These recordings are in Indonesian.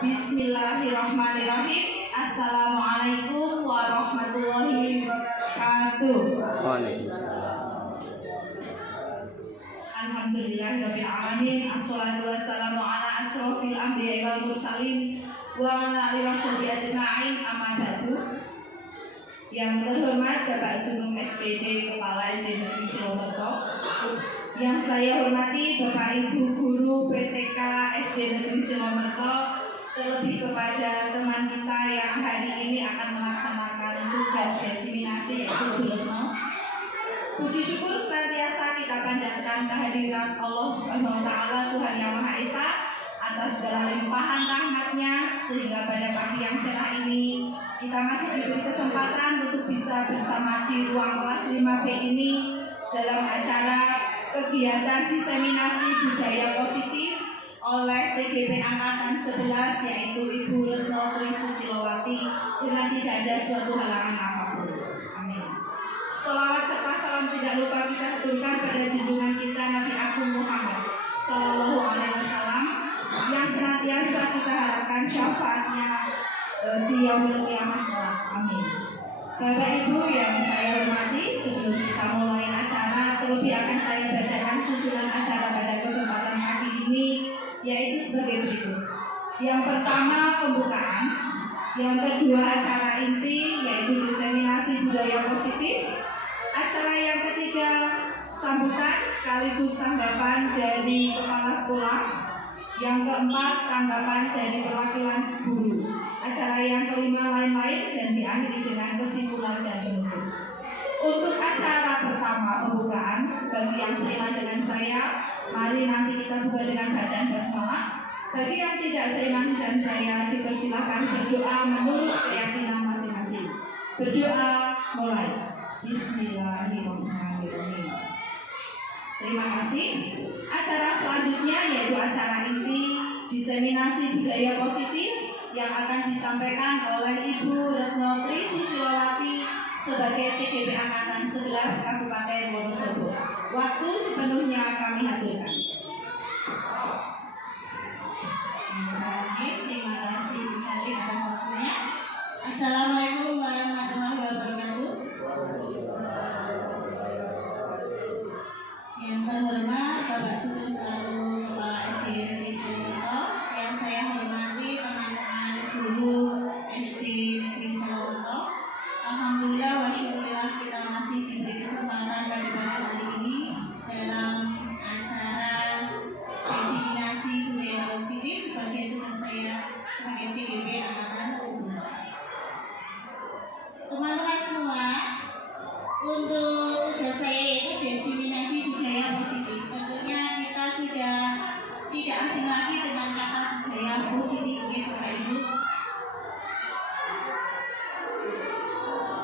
Bismillahirrahmanirrahim. Assalamualaikum warahmatullahi wabarakatuh. Waalaikumsalam. Alhamdulillahirabbil alamin. Assalatu wassalamu ala asyrofil anbiya'i wal mursalin wa ala alihi washabihi ajma'in. Amma ba'du. Yang terhormat Bapak Sugeng SPD Kepala SD Negeri Silomerto, yang saya hormati Bapak Ibu Guru PTK SD Negeri Silomerto, terlebih kepada teman kita yang hari ini akan melaksanakan tugas diseminasi yaitu Bu Retno. Puji syukur senantiasa kita panjatkan kehadiran Allah Subhanahu wa Ta'ala, Tuhan Yang Maha Esa, atas segala limpahan rahmat-Nya, sehingga pada pagi yang cerah ini kita masih diberi kesempatan untuk bisa bersama di ruang kelas 5B ini dalam acara kegiatan diseminasi budaya positif oleh CGP Angkatan 11, yaitu Ibu Retno Trisusilo-Wati, dengan tidak ada suatu halangan apapun. Amin. Sholawat serta salam tidak lupa kita haturkan pada junjungan kita Nabi Agung Muhammad Sallallahu Alaihi Wasallam, yang senantiasa kita harapkan syafaatnya di yaumil qiyamah kelak. Amin. Bapak Ibu yang saya hormati, sebelum kita mulai acara, terlebih akan saya bacakan susunan acara pada kesempatan hari ini, yaitu sebagai berikut. Yang pertama, pembukaan. Yang kedua, acara inti, yaitu diseminasi budaya positif. Acara yang ketiga, sambutan sekaligus tanggapan dari kepala sekolah. Yang keempat, tanggapan dari perwakilan guru. Acara yang kelima, lain-lain, dan diakhiri dengan kesimpulan dan penutup. Untuk acara pertama, pembukaan, bagi yang seiman dengan saya, mari nanti kita buka dengan bacaan basmalah. Bagi yang tidak seiman dengan saya, dipersilakan berdoa menurut keyakinan masing-masing. Berdoa mulai. Bismillahirrahmanirrahim. Terima kasih. Acara selanjutnya yaitu acara inti diseminasi budaya positif yang akan disampaikan oleh Ibu Retno Trisusilo-Wati sebagai CGP Angkatan 11 Kabupaten Wonosobo. Waktu sepenuhnya kami haturkan. Terima kasih atas waktunya. Assalamualaikum warahmatullahi wabarakatuh. Yang terhormat Bapak Sugeng selaku Kepala SD Negeri Silomerto, yang saya hormati teman-teman guru SD Negeri Silomerto. Alhamdulillah wa syukurillah kita masih diberi kesempatan pada pagi hari ini dalam acara diseminasi budaya positif sebagai tugas saya sebagai CGP Angkatan 11. Teman-teman semua, untuk tugas saya yaitu diseminasi budaya positif. Tentunya kita sudah tidak asing lagi dengan kata budaya positif, ya Bapak Ibu.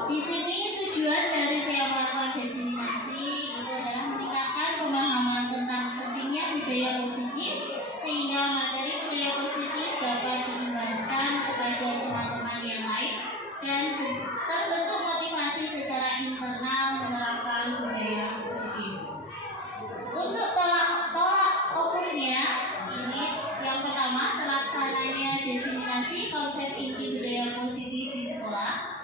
Di sini tujuan dari saya melakukan diseminasi itu adalah meningkatkan pemahaman tentang pentingnya budaya positif, sehingga materi budaya positif dapat dijelaskan kepada teman-teman yang lain dan terbentuk motivasi secara internal menerapkan budaya positif. Untuk tolak ukurnya ini yang pertama, terlaksananya diseminasi konsep inti budaya positif di sekolah.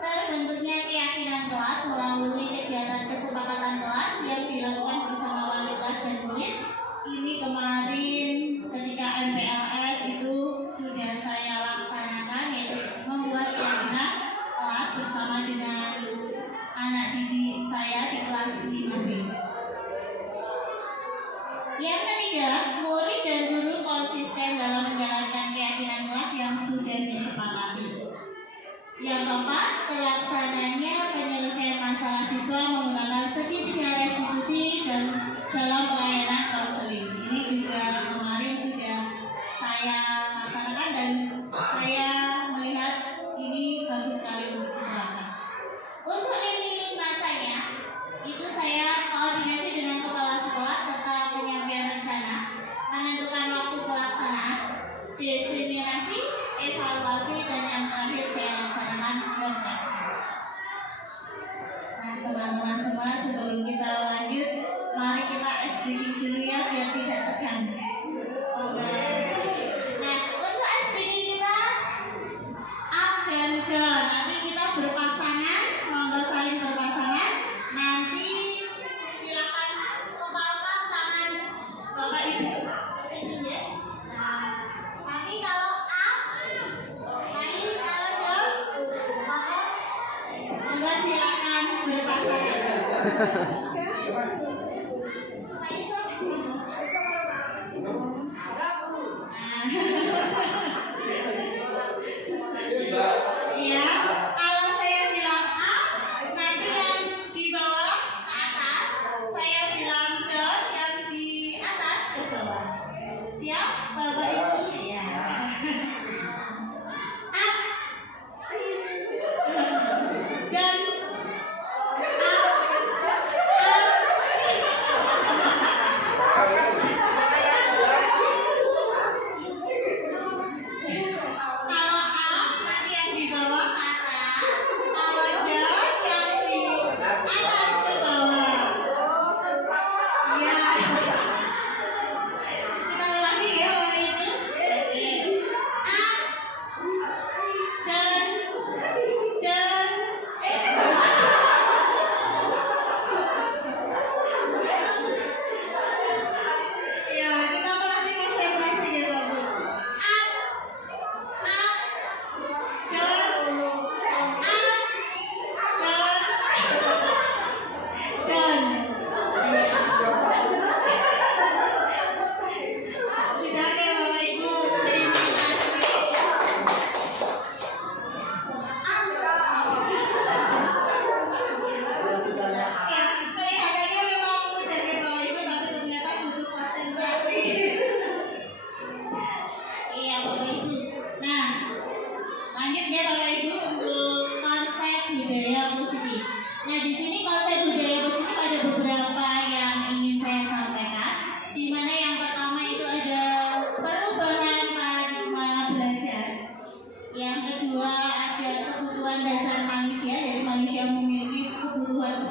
Terbentuknya keyakinan kelas melalui kegiatan kesepakatan kelas yang dilakukan bersama wali kelas dan murid. Ini kemarin ketika MPLS itu sudah saya laksanakan, yaitu membuat keyakinan kelas bersama dengan anak didik saya di kelas 5B. Yang ketiga, murid dan guru konsisten dalam menjalankan keyakinan kelas yang sudah disepakati. Yang keempat, terlaksananya penyelesaian masalah siswa menggunakan segitiga restitusi dan dalam pelayanan konseling. Ini juga kemarin sudah saya laksanakan dan saya melihat ini bagus sekali untuk diterapkan. Untuk lini masanya, itu saya koordinasi dengan kepala sekolah serta penyampaian rencana, menentukan waktu pelaksanaan, diseminasi, evaluasi, dan yang terakhir saya laksanakan konversi. Nah, teman-teman semua, sebelum kita lanjut, mari kita SBD dulu ya biar tidak tegang. Nah, untuk SBD Ya, kalau saya bilang A, nanti yang di bawah ke atas. Saya bilang down, yang di atas ke bawah. Siap, Bapak Ibu? Ya. A. Dan kalau A nanti yang di bawah ke atas, kalau down yang di atas ke bawah. Ya. Kita ulangi ya Bapak Ibu. A dan ya, kita melatih konsentrasi ya Bapak. A dan sudah ya Bapak Ibu, terima kasih. Ya, kelihatannya memang mudah ya Bapak Ibu, tapi ternyata butuh konsentrasi. Iya Bapak Ibu. Nah, lanjut ya Bapak Ibu untuk konsep budaya positif. Nah, di sini konsep budaya positif ada beberapa yang ingin saya sampaikan. Di mana yang pertama itu ada perubahan paradigma belajar. Yang kedua ada kebutuhan dasar manusia, jadi manusia memiliki kebutuhan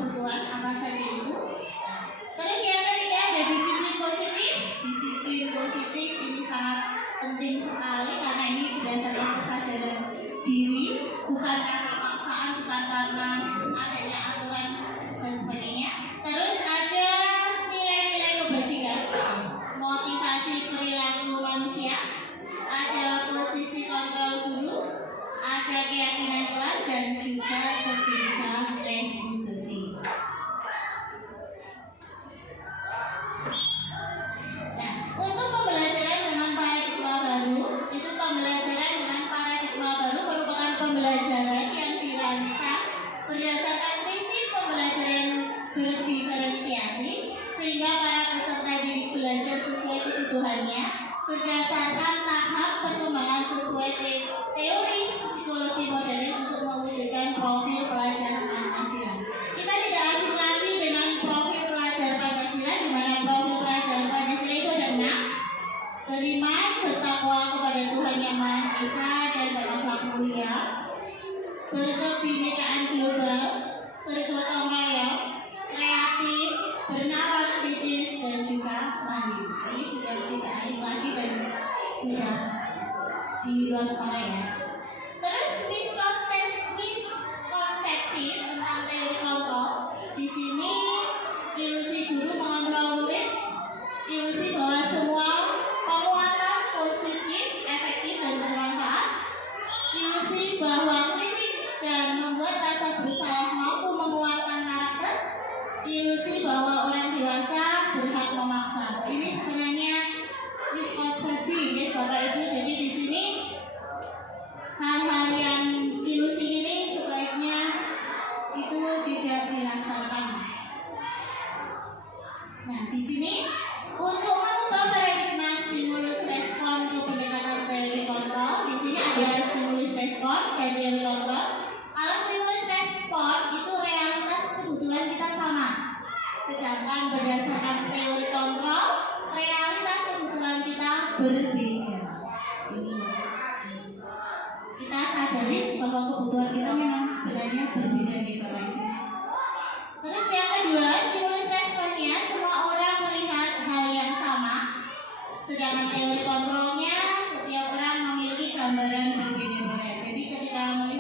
apa saja itu. Terus yang ketiga ada disiplin positif. Disiplin positif ini sangat penting sekali karena ini berdasarkan kesadaran diri, bukan karena paksaan, bukan karena adanya aturan dan sebagainya. Terus ada nilai-nilai kebajikan, motivasi perilaku manusia, ada posisi kontrol guru, ada keyakinan kelas dan juga setika restitusi. Nah, untuk pembelajaran dengan paradigma baru, itu pembelajaran dengan paradigma baru merupakan pembelajaran yang dirancang berdasarkan prinsip pembelajaran berdiferensiasi, sehingga para peserta didik belajar sesuai kebutuhannya berdasarkan tahap perkembangan sesuai teori psikologi modeling untuk mewujudkan profil pelajar Pancasila. Kita tidak asing lagi dengan profil pelajar Pancasila, di mana profil pelajar Pancasila itu ada 6: beriman, bertakwa kepada Tuhan Yang Maha Esa dan berakhlak mulia, berkebinekaan global, bergotong royong, kreatif, bernalar kritis dan juga mandiri. Ini sudah tidak asing lagi dan sudah di luar kepala ya. Terus miskonsepsi tentang teori kontrol. Di sini ilusi guru mengontrol murid, ilusi bahwa semua penguatan positif, efektif dan bermanfaat, ilusi bahwa kritik dan membuat rasa bersalah mampu menguatkan karakter, ilusi bahwa orang dewasa berhak memaksa. Ini sebenarnya miskonsepsi ya Bapak Ibu. Jadi di sini hal-hal yang ilusi ini sebaiknya itu tidak dilaksanakan. Nah, di sini untuk mengubah paradigma stimulus respon ke pendekatan teori kontrol, di sini ada stimulus respon dan teori kontrol. Kalau stimulus respon itu realitas kebutuhan kita sama, sedangkan berdasarkan teori kontrol realitas kebutuhan kita berbeda. Ini kita sadari bahwa kebutuhan kita memang sebenarnya berbeda nih Bapak Ibu. Terus yang kedua, stimulus responnya semua orang melihat hal yang sama, sedangkan teori kontrolnya setiap orang memiliki gambaran berbeda-beda. Jadi ketika melihat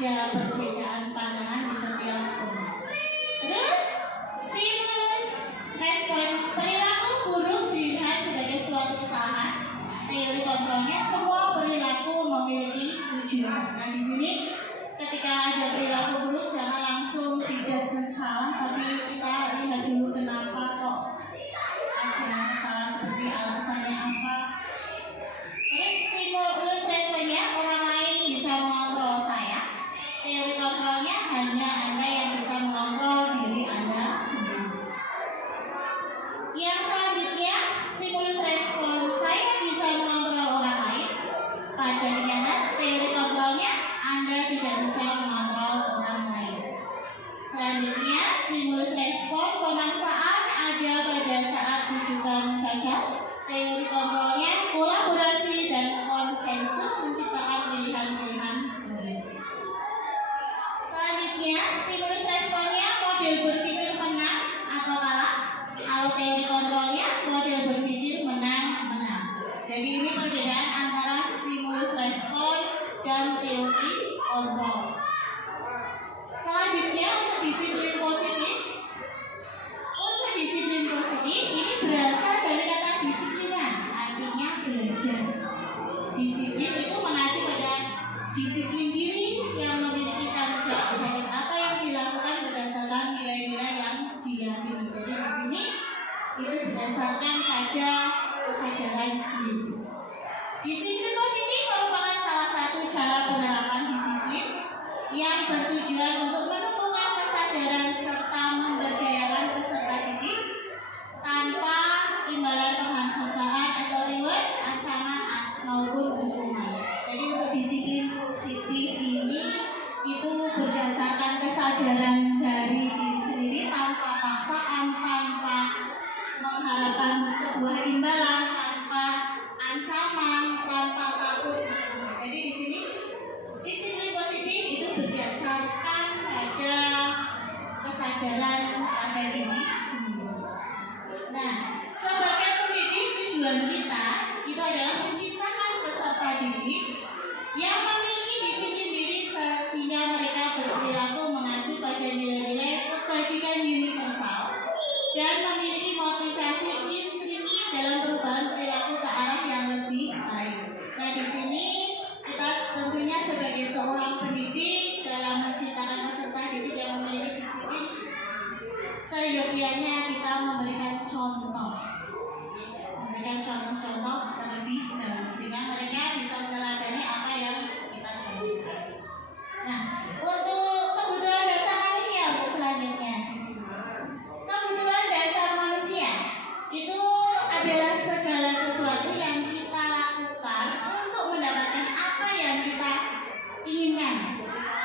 ada perbedaan pandangan di setiap orang. Terus stimulus respon perilaku buruk dilihat sebagai suatu kesalahan. Teori kontrolnya semua perilaku memiliki tujuan. Nah di sini ketika ada perilaku buruk jangan langsung dijudgment salah, tapi kita lihat dulu kenapa kok ada salah, seperti alasannya apa. Terus stimulus responnya orang lain bisa mengontrol saya. Teori kontrolnya hanya Anda yang bisa mengontrol diri Anda sendiri. Yang selanjutnya stimulus respon saya bisa mengontrol orang lain. Pada kenyataan teori kontrolnya Anda tidak bisa mengontrol orang lain. Selanjutnya stimulus respon pemaksaan ada pada saat rujukan gagal. Teori kontrolnya kolaborasi dan konsensus menciptakan pilihan-pilihan. Selanjutnya stimulus responnya model berpikir menang atau kalah. Kalau teori kontrolnya model berpikir menang-menang. Jadi ini perbedaan antara stimulus respon dan teori kontrol. Selanjutnya untuk disiplin positif. Untuk disiplin positif ini berasal dari kata disiplinan, artinya belajar. Disiplin itu mengacu pada disiplin diri yang memiliki tanggung jawab terhadap apa yang dilakukan berdasarkan nilai-nilai yang diyakini. Jadi di sini itu berdasarkan pada kesadaran diri. Disiplin positif merupakan salah satu cara penerapan disiplin yang bertujuan untuk menumbuhkan kesadaran serta memberdayakan peserta didik tanpa imbalan penghargaan atau reward, ancaman maupun hukuman. Jadi untuk disiplin positif ini itu berdasarkan kesadaran dari diri sendiri tanpa paksaan, tanpa mengharapkan sebuah imbalan, tanpa ancaman, tanpa takut. Jadi di sini disiplin positif itu berdasarkan pada kesadaran pada diri sendiri. Nah, sebagai pendidik tujuan kita itu adalah menciptakan peserta didik yang memiliki disiplin diri sehingga mereka berperilaku mengacu pada nilai-nilai kebajikan universal dan memiliki motivasi intrinsik dalam perubahan perilaku ke arah yang lebih baik. Nah, di sini kita tentunya sebagai seorang pendidik dalam menciptakan peserta didik yang memiliki disiplin, seyogianya kita memberikan contoh terlebih dahulu sehingga mereka bisa meneladani apa yang kita contohkan. Nah, untuk kebutuhan dasar manusia untuk selanjutnya di sini. Kebutuhan dasar manusia itu adalah segala sesuatu yang kita lakukan untuk mendapatkan apa yang kita inginkan.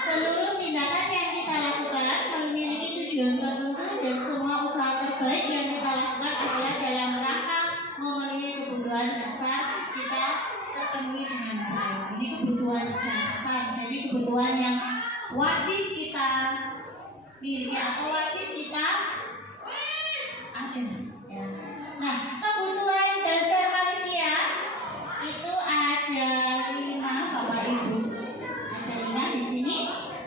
Seluruh tindakan yang kita lakukan memiliki tujuan tertentu dan semua usaha terbaik yang kita lakukan adalah dalam rangka memenuhi kebutuhan dasar kita terpenuhi dengan baik. Ini kebutuhan dasar, jadi kebutuhan yang wajib kita miliki atau wajib kita ada. Ya. Nah, kebutuhan dasar manusia itu ada 5, Bapak Ibu. Ada 5 di sini.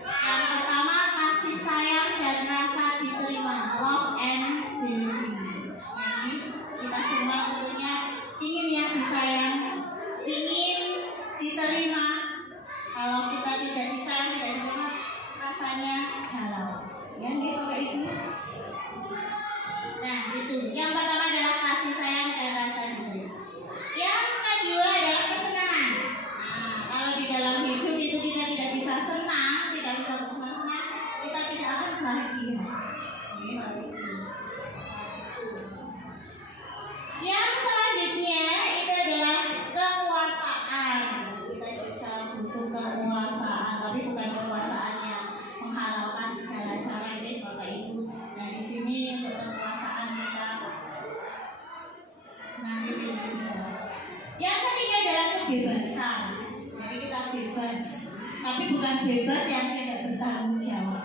Yang pertama kasih sayang dan rasa diterima, love and belonging. Jadi kita semua tentunya ingin yang disayang, ingin diterima. Kalau kita tidak disayang, tidak diterima, rasanya galau. Ya, nih Bapak Ibu. Nah, itu yang pertama adalah kasih sayang dan rasa diterima. Yang kedua adalah kesenangan. Nah, kalau di dalam hidup itu kita tidak bisa senang, tidak bisa bersenang-senang, kita tidak akan bahagia. Yang selanjutnya itu adalah kekuasaan. Kita juga butuh kekuasaan, tapi bukan kekuasaan yang menghalalkan segala cara ini, Bapak Ibu. Nah, di sini untuk kekuasaan kita nanti dulu. Yang ketiga adalah kebebasan. Jadi kita bebas, tapi bukan bebas yang tidak bertanggung jawab.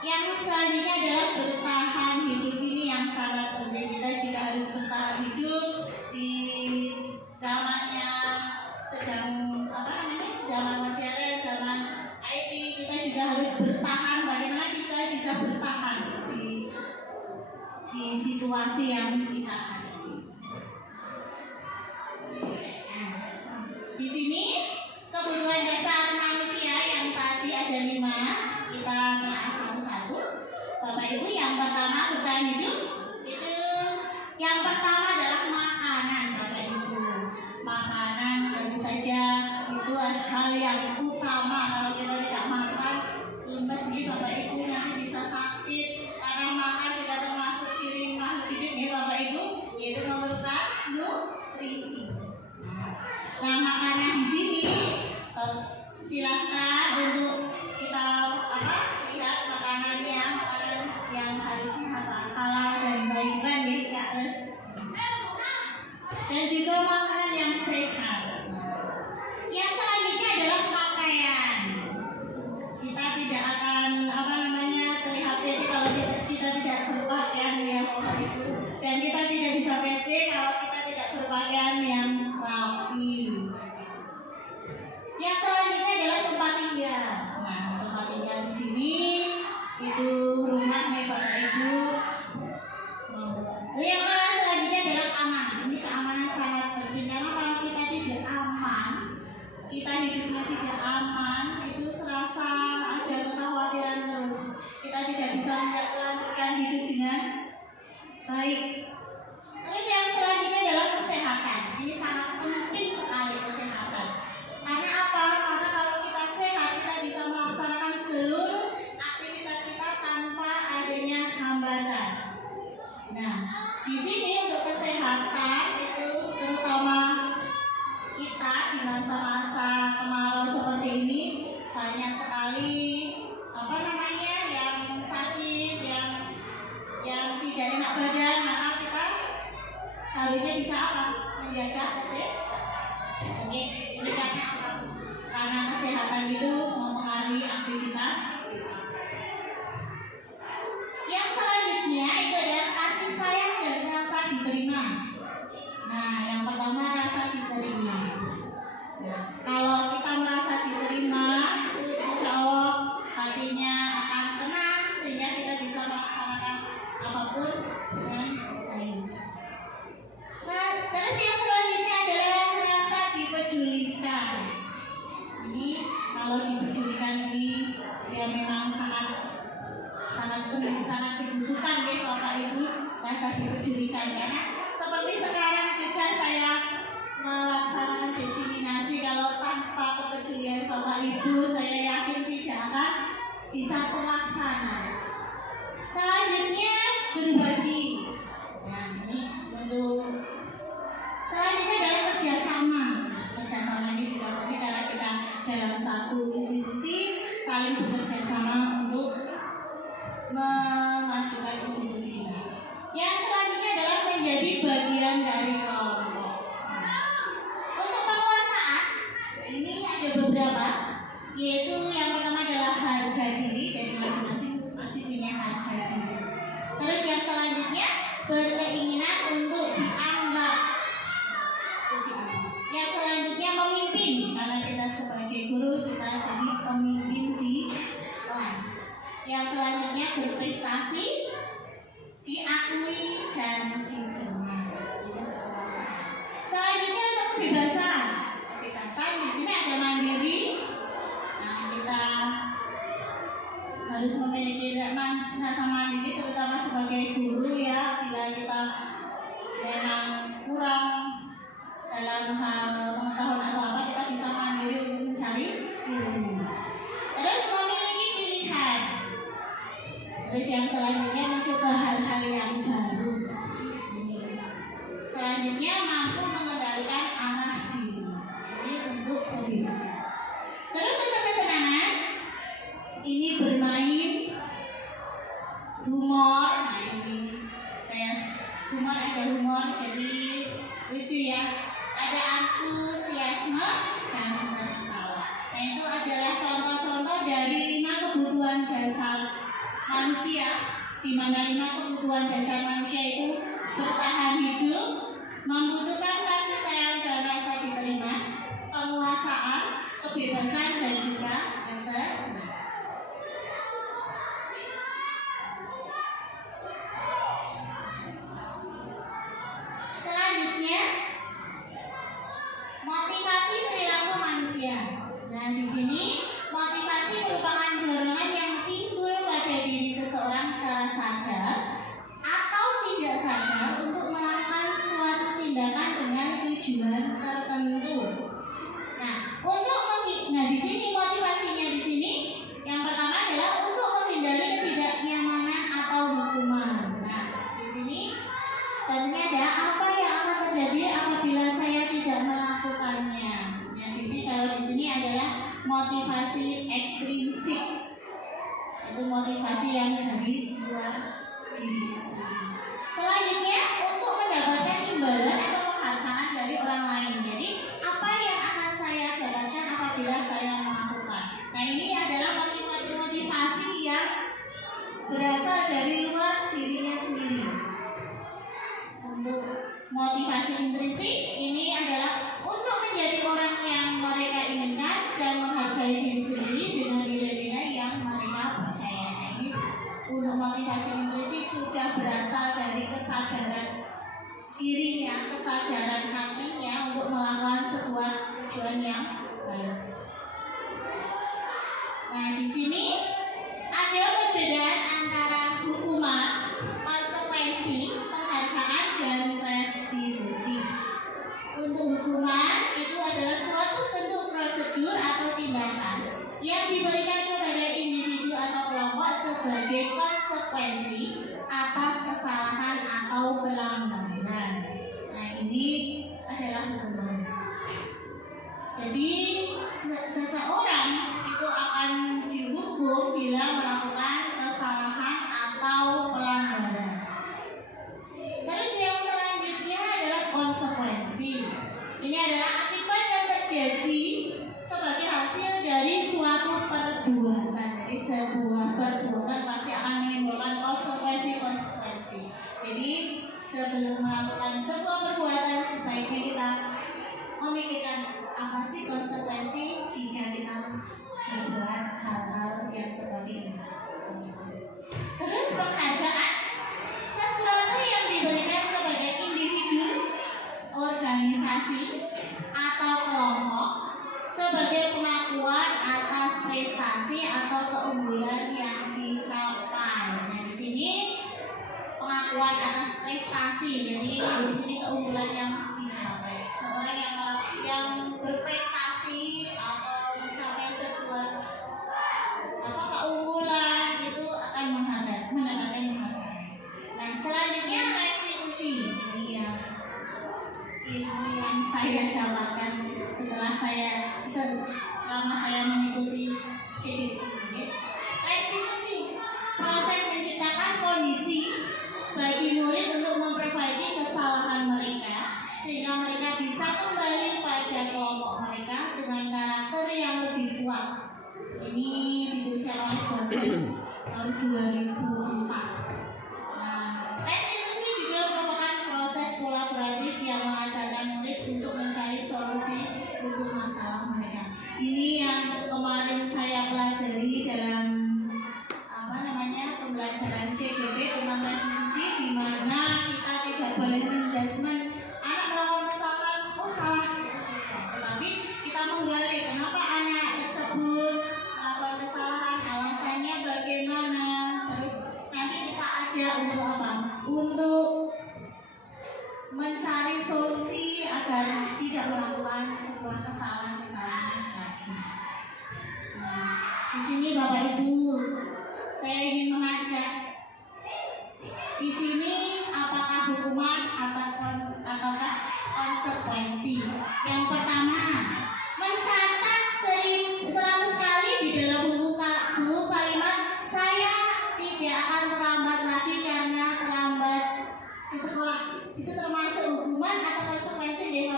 Yang selanjutnya adalah bertahan hidup. Ini yang sangat penting. Kita juga harus bertahan hidup di zaman yang sedang zaman modern, zaman bertahan, bagaimana kita bisa bertahan di situasi yang kita hadapi. Nah, di sini kebutuhan dasar manusia yang tadi ada 5, kita bahas satu-satu. Bapak Ibu, yang pertama bertahan hidup itu yang pertama adalah makanan. Bapak Ibu, makanan tentu saja itu hal yang utama. Kalau kita tidak makan, lemes nih Bapak Ibu, nanti bisa sakit. Karena makan juga termasuk ciri makhluk hidup ya Bapak Ibu, yaitu memerlukan nutrisi. Nah, makanan di sini silakan untuk kita lihat makanannya, makanan yang harusnya halal dan baik-baik ya, tidak harus, dan juga makanan yang sehat. Yang selanjutnya adalah pakaian. Kita tidak akan terlihat pede kalau kita tidak berpakaian yang itu, dan kita tidak bisa pede kalau kita tidak berpakaian yang rapi. Yang selanjutnya adalah tempat tinggal. Nah, tempat tinggal di sini itu rumah nih Bapak Ibu. Yang selanjutnya adalah aman. Ini keamanan sangat penting, karena kalau kita tidak aman, kita hidupnya tidak aman, itu serasa ada kekhawatiran terus. Kita tidak bisa melanjutkan hidup dengan baik. Terus yang selanjutnya adalah kesehatan. Ini sangat penting sekali kesehatan. Karena apa? Karena kalau kita sehat, kita bisa melaksanakan seluruh aktivitas kita tanpa adanya hambatan. Nah, di sini untuk kesehatan itu terutama kita di masa-masa kemarau seperti ini banyak sekali yang sakit, yang tidak enak badan. Maka kita harusnya bisa menjaga kesehatan. Ini karena kesehatan itu mempengaruhi aktivitas kita. Yang selanjutnya itu adalah kasih sayang dan rasa diterima. Nah, yang pertama rasa diterima. Nah, kalau kita merasa diterima, itu insya Allah hatinya akan tenang sehingga kita bisa melaksanakan apapun dengan baik. Nah, terus yang selanjutnya adalah rasa dipedulikan. Ini kalau dipedulikan ini ya memang sangat penting, sangat dibutuhkan ya Bapak Ibu, rasa dipedulikan. Karena seperti sekarang juga saya melaksanakan diseminasi, kalau tanpa kepedulian Bapak Ibu saya yakin tidak akan bisa terlaksana. Selanjutnya berbagi. Nah, ini untuk selanjutnya adalah kerjasama. Kerjasama ini juga penting karena kita dalam satu institusi saling bekerja sama untuk memajukan institusi ini. Yang selanjutnya adalah menjadi bagian dari kelompok. Untuk penguasaan ini ada beberapa, yaitu yang pertama adalah harga diri, jadi masing-masing pasti punya harga diri. Terus yang selanjutnya berkeinginan untuk dianggap. Yang selanjutnya memimpin, karena kita sebagai guru kita jadi pemimpin di kelas. Yang selanjutnya berprestasi, diakui dan didengar. Selanjutnya untuk kebebasan. Kebebasan di sini ada mandiri. Nah, kita harus memiliki rasa mandiri, terutama sebagai guru ya. Bila kita memang kurang dalam hal pengetahuan atau apa, kita bisa mandiri untuk mencari ilmu. Terus memiliki pilihan. Terus yang selanjutnya mencoba hal-hal yang baru. Selanjutnya mampu mengendalikan arah diri. Ini untuk kebebasan. Terus untuk kesenangan, ini bermain, humor. Nah, ini saya humor, ada humor jadi lucu ya. Ada antusiasme dan tertawa. Nah, itu adalah contoh-contoh dari 5 kebutuhan dasar manusia, di mana 5 kebutuhan dasar manusia itu bertahan hidup, membutuhkan kasih sayang dan rasa diterima, penguasaan, kebebasan dan juga kesenangan. motivasi ekstrinsik, itu motivasi yang dari luar diri sendiri. Selanjutnya, untuk mendapatkan imbalan atau penghargaan dari orang lain. Jadi apa yang akan saya dapatkan apabila saya melakukan. Nah, ini adalah motivasi-motivasi yang berasal dari luar dirinya sendiri. Untuk motivasi intrinsik ini adalah untuk menjadi orang yang mereka inginkan dan menghargai diri sendiri dengan nilai-nilai yang mereka percaya. Nah, ini untuk motivasi intrinsik sudah berasal dari kesadaran dirinya, kesadaran hatinya untuk melakukan sebuah tujuan yang baik. Nah, di sini ada perbedaan antara hukuman, konsekuensi, penghargaan, dan restitusi. Untuk hukuman itu adalah suatu bentuk prosedur atau tindakan yang diberikan kepada individu atau kelompok sebagai konsekuensi atas kesalahan atau pelanggaran. Nah, ini adalah hukuman. Jadi seseorang itu akan dihukum bila melakukan kesalahan atau pelanggaran. Terus yang selanjutnya adalah konsekuensi. Ini adalah akibat yang terjadi sebagai hasil dari suatu perbuatan. Jadi sebuah perbuatan pasti akan menimbulkan konsekuensi. Jadi sebelum melakukan sebuah perbuatan sebaiknya kita memikirkan apa sih konsekuensi jika kita berbuat hal-hal yang seperti ini. Terus penghargaan, sesuatu yang diberikan kepada individu, organisasi, atau kelompok sebagai pengakuan atas prestasi atau keunggulan yang dicapai. Nah, di sini pengakuan atas prestasi. Jadi di sini keunggulan yang dicapai. Seorang yang berprestasi atau mencapai sebuah keunggulan itu akan mendapatkan penghargaan. Nah, selanjutnya restitusi. Ini yang saya dapatkan selama saya mengikuti CDT ini. Restitusi, proses menciptakan kondisi bagi murid untuk memperbaiki kesalahan mereka sehingga mereka bisa kembali pada kelompok mereka dengan karakter yang lebih kuat. Ini dituliskan oleh dosen tahun 2004. Nah, restitusi juga merupakan proses kolaboratif yang mengajarkan murid untuk mencari solusi untuk masalah mereka. Ini yang kemarin saya pelajari dalam pembelajaran CGP tentang restitusi, di mana kita tidak boleh menjudgment anak melakukan kesalahan, salah, tetapi kita menggali kenapa anak tersebut melakukan kesalahan, alasannya bagaimana, terus nanti kita ajak untuk apa? Untuk mencari solusi agar tidak melakukan sebuah kesalahan lagi. Nah, di sini Bapak Ibu, saya ingin mengajak di sini apakah hukuman ataukah konsekuensi. Yang pertama, mencatat 100 kali di dalam buku kalimat saya tidak akan terlambat lagi karena terlambat ke sekolah. Itu termasuk hukuman atau konsekuensi dari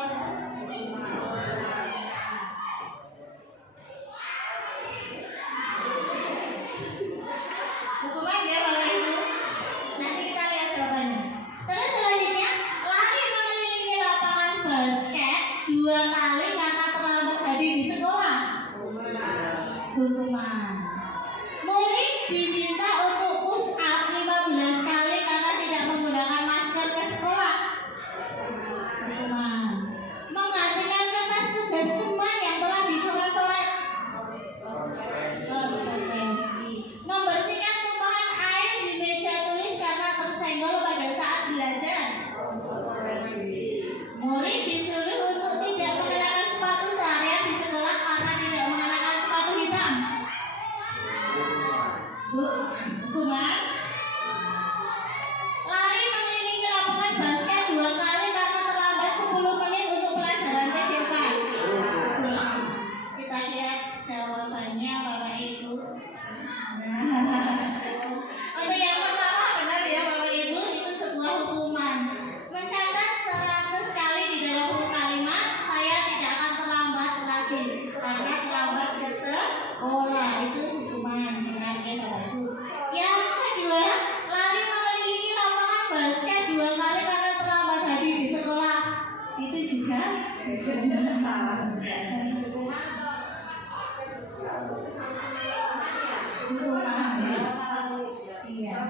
hukuman ya Bapak Ibu. Nanti kita lihat jawabannya. Terus selanjutnya, lari mengelilingi lapangan basket 2 kali karena terlambat tadi di sekolah. Hukuman. Murid diminta untuk push up 15 kali karena tidak menggunakan masker ke sekolah. Hukuman. Menggantikan kertas tugas teman yang telah dicoret-coret. Membersihkan tumpahan air di meja tulis karena tersenggol pada saat belajar. Murid disuruh untuk tidak mengenakan sepatu seharian di sekolah karena tidak mengenakan sepatu hitam. hukuman. Iya.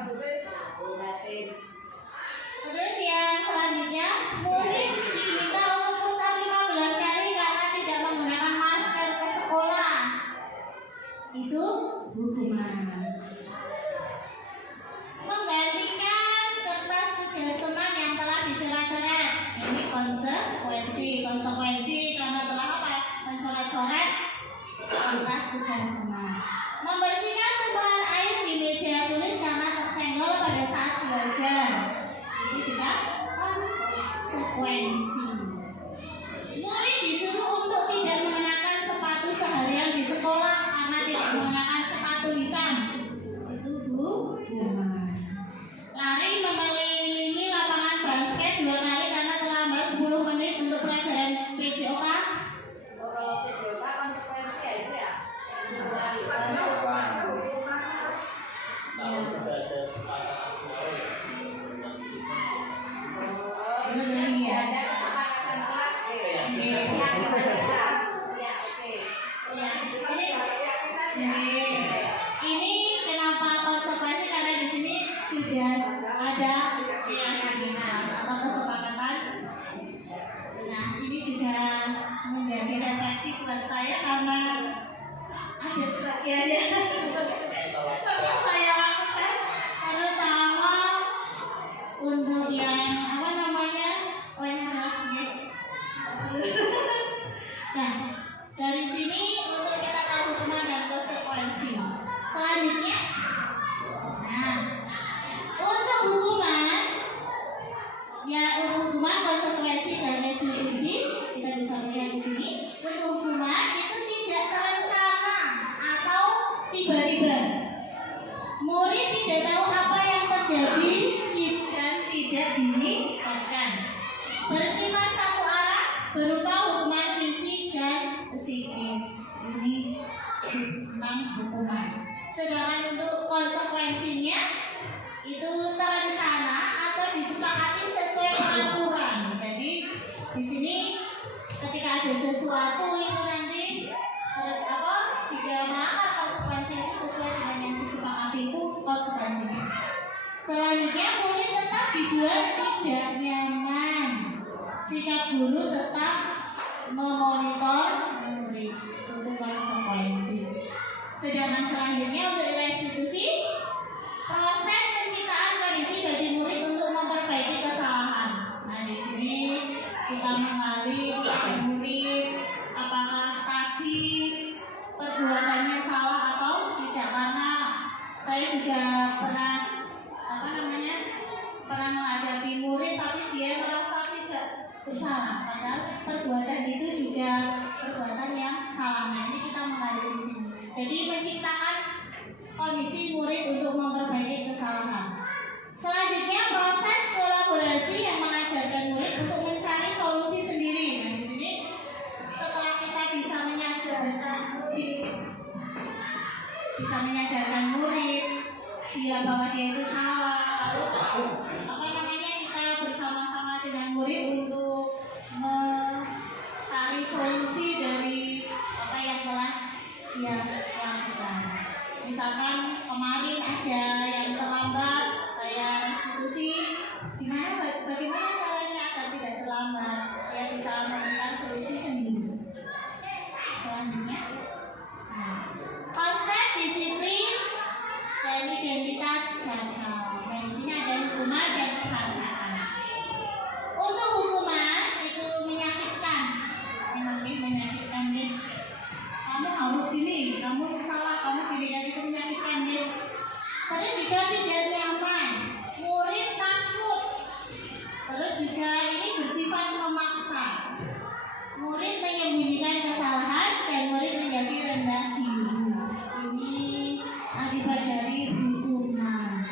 Terus yang selanjutnya, murid diminta untuk push-up 15 kali karena tidak menggunakan masker ke sekolah. Itu hukuman. Menggantikan kertas tugas teman yang telah dicoret-coret. Ini konsekuensi karena telah apa? Mencoret-coret kertas tugas teman. Membersihkan tumpahan air di meja tulis karena tersenggol pada saat belajar. Ini juga konsekuensi. Murid disuruh untuk tidak mengenakan sepatu seharian di sekolah karena tidak mengenakan sepatu hitam. Itu hukuman. Lari mengelilingi lapangan basket 2 kali karena terlambat 10 menit untuk pelajaran PJOK. Kalau PJOK konsekuensi ya itu ya. Ini kenapa konsekuensi karena di sini sudah ada keyakinan atau kesepakatan. Nah, ini juga menjadi refleksi buat saya karena ada sebagian yang pernah saya lakukan, terutama untuk yang apa namanya olahraga. Nah, dari sini untuk kita tahu hukuman dan konsekuensi. Selanjutnya, nah, untuk hukuman, ya untuk hukuman, konsekuensi dan restitusi kita bisa melihat di sini. Untuk hukuman itu tidak terencana atau tiba-tiba. Murid tidak tahu apa yang terjadi dan tidak diingatkan. Bersifat satu arah berupa hukuman fisik dan psikis. Ini tentang hukuman. Sedangkan untuk konsekuensinya itu terencana atau disepakati sesuai peraturan. Jadi di sini ketika ada sesuatu itu nanti jika melanggar konsekuensi itu sesuai dengan yang disepakati itu konsekuensinya. Selanjutnya murid tetap dibuat tidak nyaman. Sikap guru tetap memonitor murid untuk konsekuensi. Sedangkan selanjutnya untuk restitusi, proses penciptaan kondisi bagi murid untuk memperbaiki kesalahan. Nah, di sini kita mengali murid apakah tadi perbuatannya salah atau tidak, karena saya juga pernah menghadapi murid tapi dia merasa tidak bersalah, padahal perbuatan itu juga perbuatan yang salah. Nah, ini kita mengali di sini. Jadi menciptakan kondisi murid untuk memperbaiki kesalahan. Selanjutnya proses kolaborasi yang mengajarkan murid untuk mencari solusi sendiri. Nah, di sini setelah kita bisa menyadarkan murid bahwa dia itu salah, lalu kita bersama-sama dengan murid untuk mencari solusi dari apa yang telah dia lakukan. Misalkan kemarin ada yang terlambat, saya restitusi bagaimana caranya agar tidak terlambat, dia bisa menemukan solusi sendiri. Selanjutnya, konsep disiplin dan identitas data. Di sini ada hukuman dan penghargaan. Untuk hukuman itu menyakitkan, menyakitkan nih. Kamu harus gini, kamu salah, kamu gini, dan itu menyakitkan nih. Terus juga tidak nyaman, murid takut. Terus juga ini bersifat memaksa. Murid menyembunyikan kesalahan dan murid menjadi rendah diri. Ini akibat dari hukuman.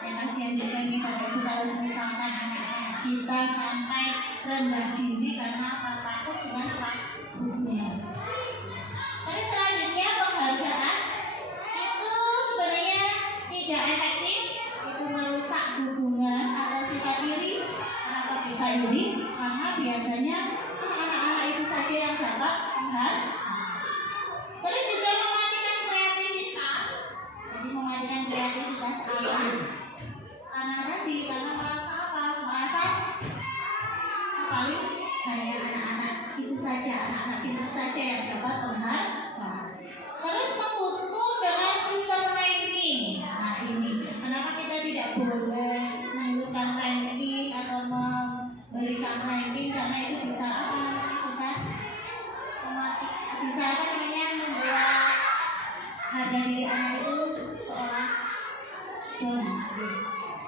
Yang kasihan juga nih pada kita, harus misalkan anak-anak kita sampai rendah diri karena apa? Takut dengan hukuman. Tapi selanjutnya penghargaan itu sebenarnya tidak efektif, itu merusak hubungan atau sifat iri. Kenapa bisa iri? Karena biasanya anak-anak itu saja yang dapat penghargaan. Terus juga mematikan kreativitas. harga diri anak itu seolah don.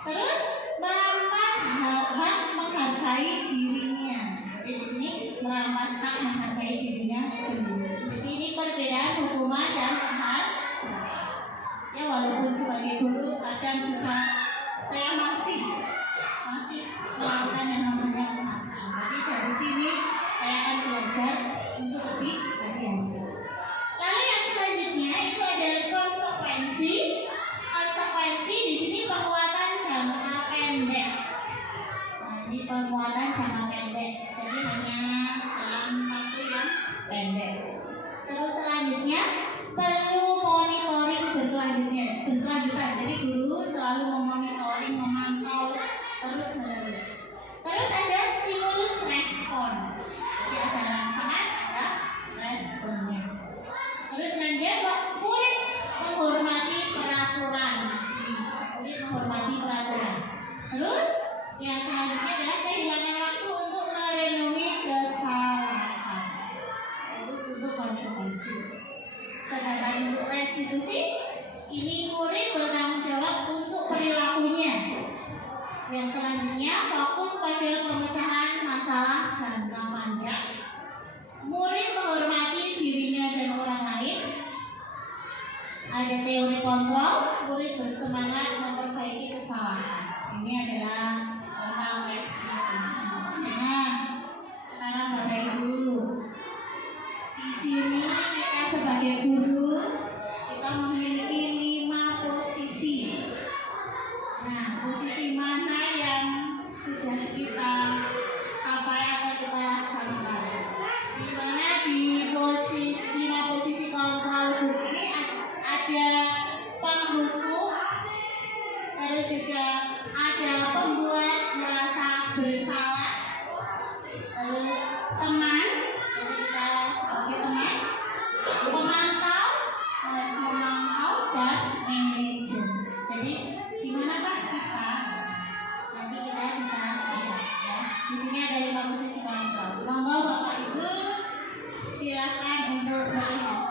Terus merampas hak menghargai dirinya. Jadi di sini merampas hak menghargai dirinya sendiri. Jadi ini perbedaan hukuman dan hal. Ya walaupun sebagai guru kadang juga saya masih melakukan yang namanya penghargaan. Tapi dari sini saya akan belajar untuk lebih hati-hati. Lalu yang selanjutnya itu ada konsekuensi. Konsekuensi di sini penguatan jangka pendek. Nah, ini penguatan jangka pendek. Jadi hanya dalam waktu yang pendek. Terus selanjutnya perlu monitoring berkelanjutan. Jadi guru selalu memonitoring, memantau terus menerus. Terus ada stimulus respon. Jadi ada rangsangan, ada responnya. Terus selanjutnya murid menghormati peraturan. Terus yang selanjutnya adalah kehilangan waktu untuk merenungi kesalahan. Itu untuk konsekuensi. Sedangkan untuk restitusi, ini murid bertanggung jawab untuk perilakunya. Yang selanjutnya fokus pada pemecahan masalah jangka panjang. Murid menghormati dirinya dan orang lain. Ada teori kontrol, murid bersemangat memperbaiki kesalahan. Ini adalah tentang restitusi. Nah, sekarang Bapak Ibu, di sini kita sebagai guru kita memiliki 5 posisi. Nah, posisi mana yang sudah kita capai atau kita laksanakan? Di mana di posisi 5 posisi kontrol guru ini ada penghukum, terus juga ada pembuat merasa bersalah, terus teman, jadi kita sebagai teman, memantau dan manajer. Jadi di manakah kita? Nanti kita bisa lihat ya. Di sini ada 5 posisi kontrol. Monggo Bapak Ibu silakan untuk melihat.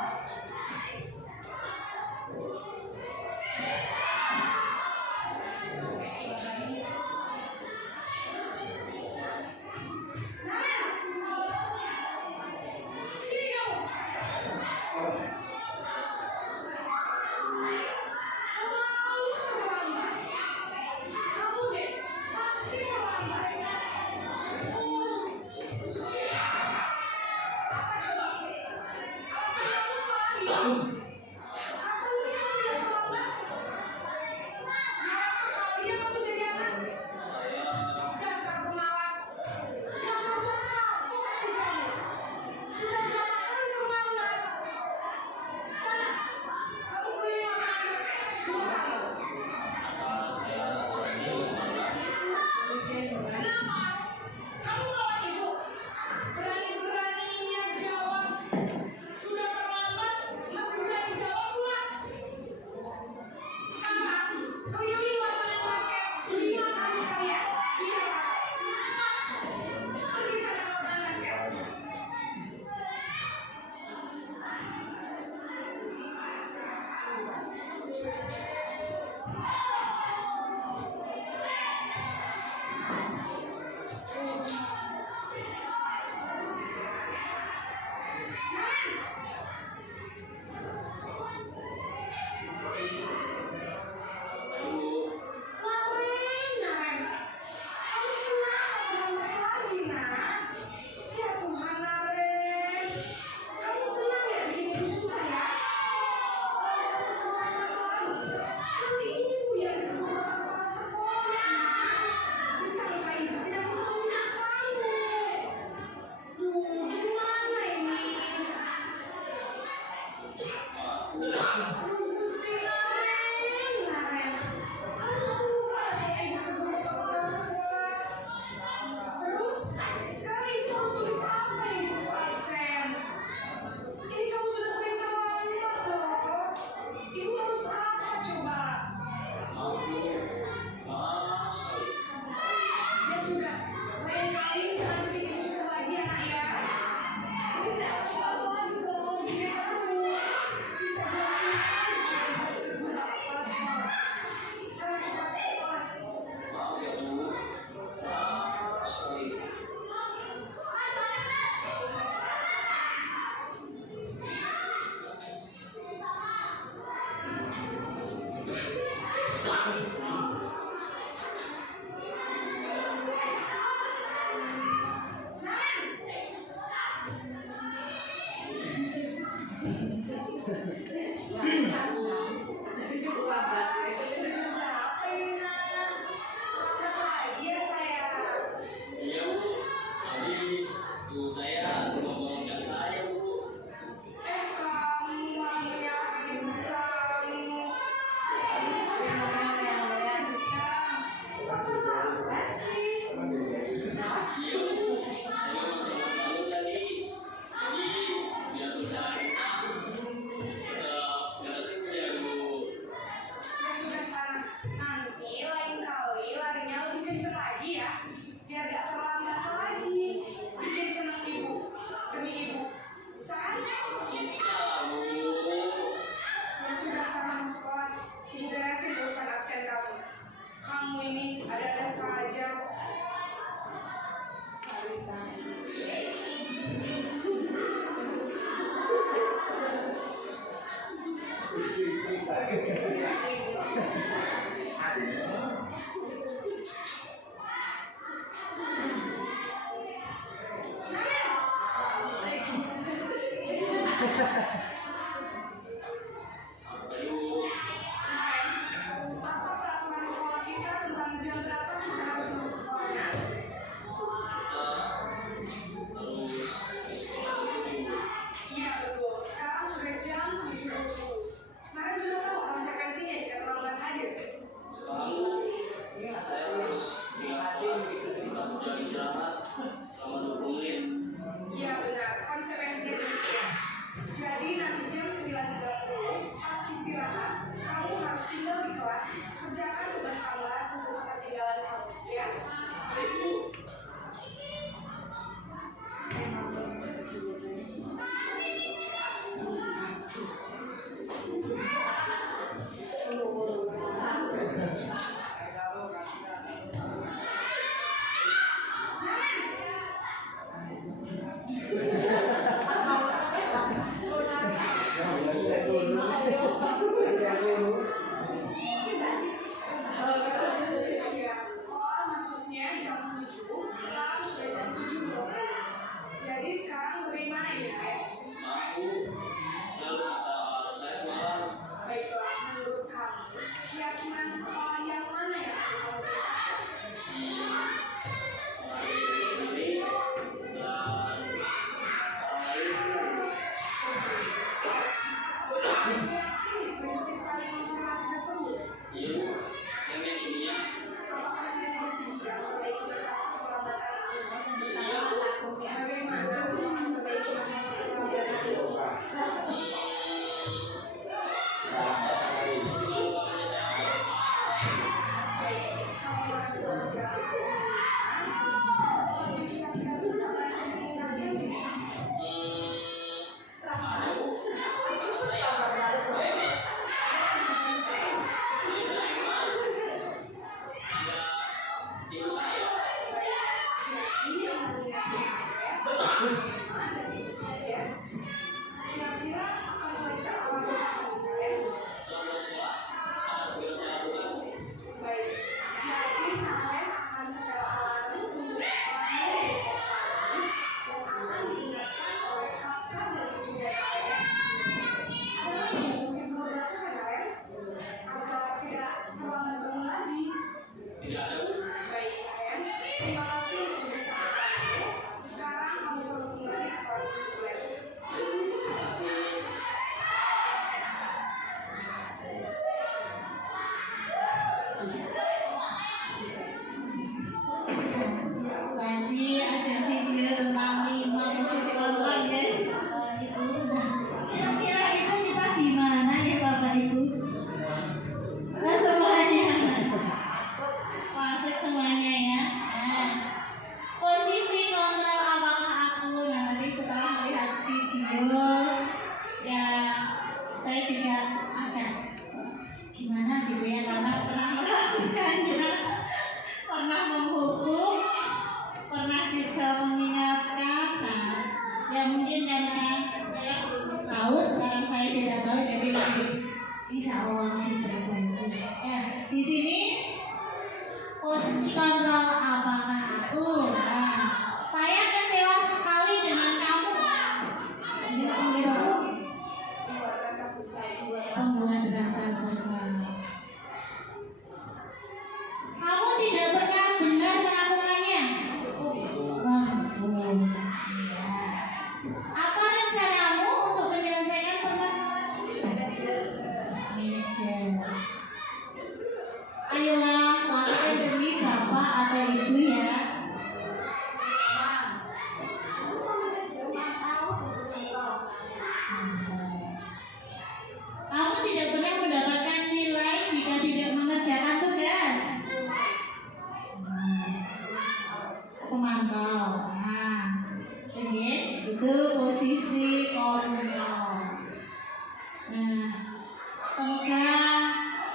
Kamu ini ada saja.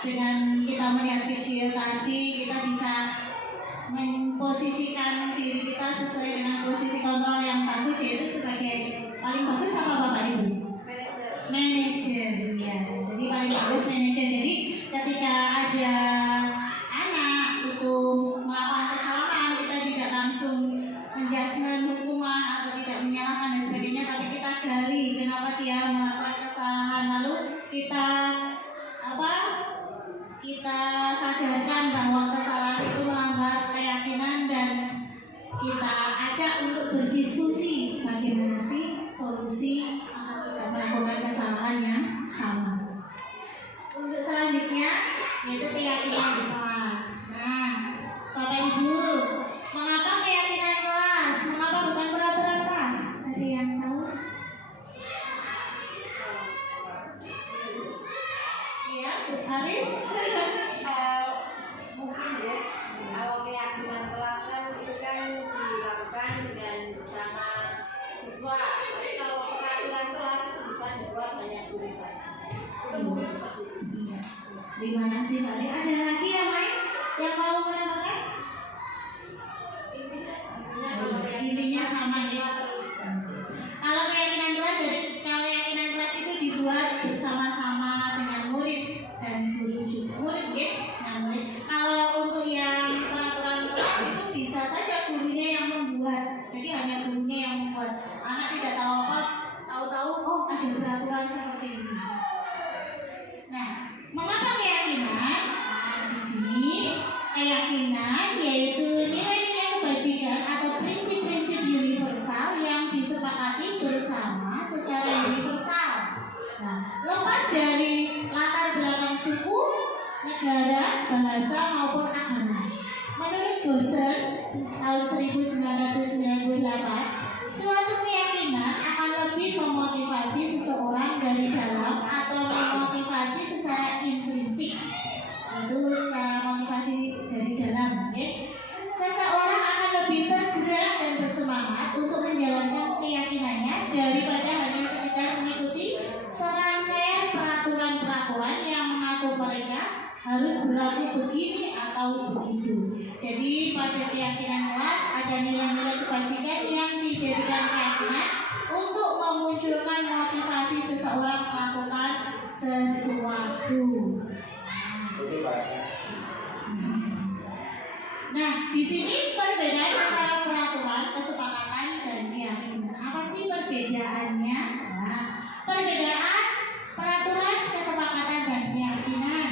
dengan kita melihat video tadi kita bisa memposisikan diri kita sesuai dengan posisi kontrol yang bagus, yaitu sebagai paling bagus apa Bapak Ibu? Manajer ya. Jadi paling bagus manajer. Jadi ketika ada anak itu melakukan kesalahan, kita tidak langsung menjudgment hukuman atau tidak menyalahkan dan sebagainya, tapi kita gali kenapa dia melakukan kesalahan, lalu kita sadarkan bahwa kesalahan itu melanggar keyakinan dan kita ajak untuk berdiskusi bagaimana sih solusi agar tidak melakukan kesalahan yang sama. Untuk selanjutnya yaitu keyakinan di kelas. Nah, Bapak Ibu, mengapa keyakinan kelas? Mengapa bukan peraturan kelas? Ada yang tahu? Iya, Bu Arif. Mungkin ya, kalau keyakinan kelas kan itu kan dilakukan dengan bersama siswa. Tapi kalau peraturan kelas itu bisa dibuat hanya guru saja. Itu mungkin seperti itu. Iya. Di mana sih tadi? Ada lagi yang lain yang mau menambahkan? Intinya sama ya. Kalau keyakinan kelas, jadi kalau keyakinan kelas itu dibuat bersama-sama dengan murid dan guru juga. Murid ya, nah murid. Kalau untuk yang peraturan kelas itu bisa saja gurunya yang membuat. Jadi hanya gurunya yang membuat. Anak tidak tahu apa, tahu-tahu oh ada peraturan seperti ini. Nah, mengapa keyakinan? Nah, di sini keyakinan yaitu nilai-nilai kebajikan atau prinsip-prinsip universal yang disepakati bersama secara universal. Nah, lepas dari latar belakang suku, negara, bahasa maupun agama. Menurut Gosser tahun 1998, suatu keyakinan akan lebih memotivasi seseorang dari dalam atau memotivasi secara intrinsik. Itu secara motivasi dari dalam, ya. Seseorang akan lebih tergerak dan bersemangat untuk menjalankan keyakinannya daripada hanya sekedar mengikuti serangkaian peraturan-peraturan yang mengatur mereka harus berlaku begini atau begitu. Jadi pada keyakinan kelas ada nilai-nilai kebajikan yang dijadikan keyakinan untuk memunculkan motivasi seseorang melakukan sesuatu. Nah, di sini perbedaan antara peraturan, kesepakatan, dan keyakinan. Apa sih perbedaannya? Nah, perbedaan peraturan, kesepakatan, dan keyakinan.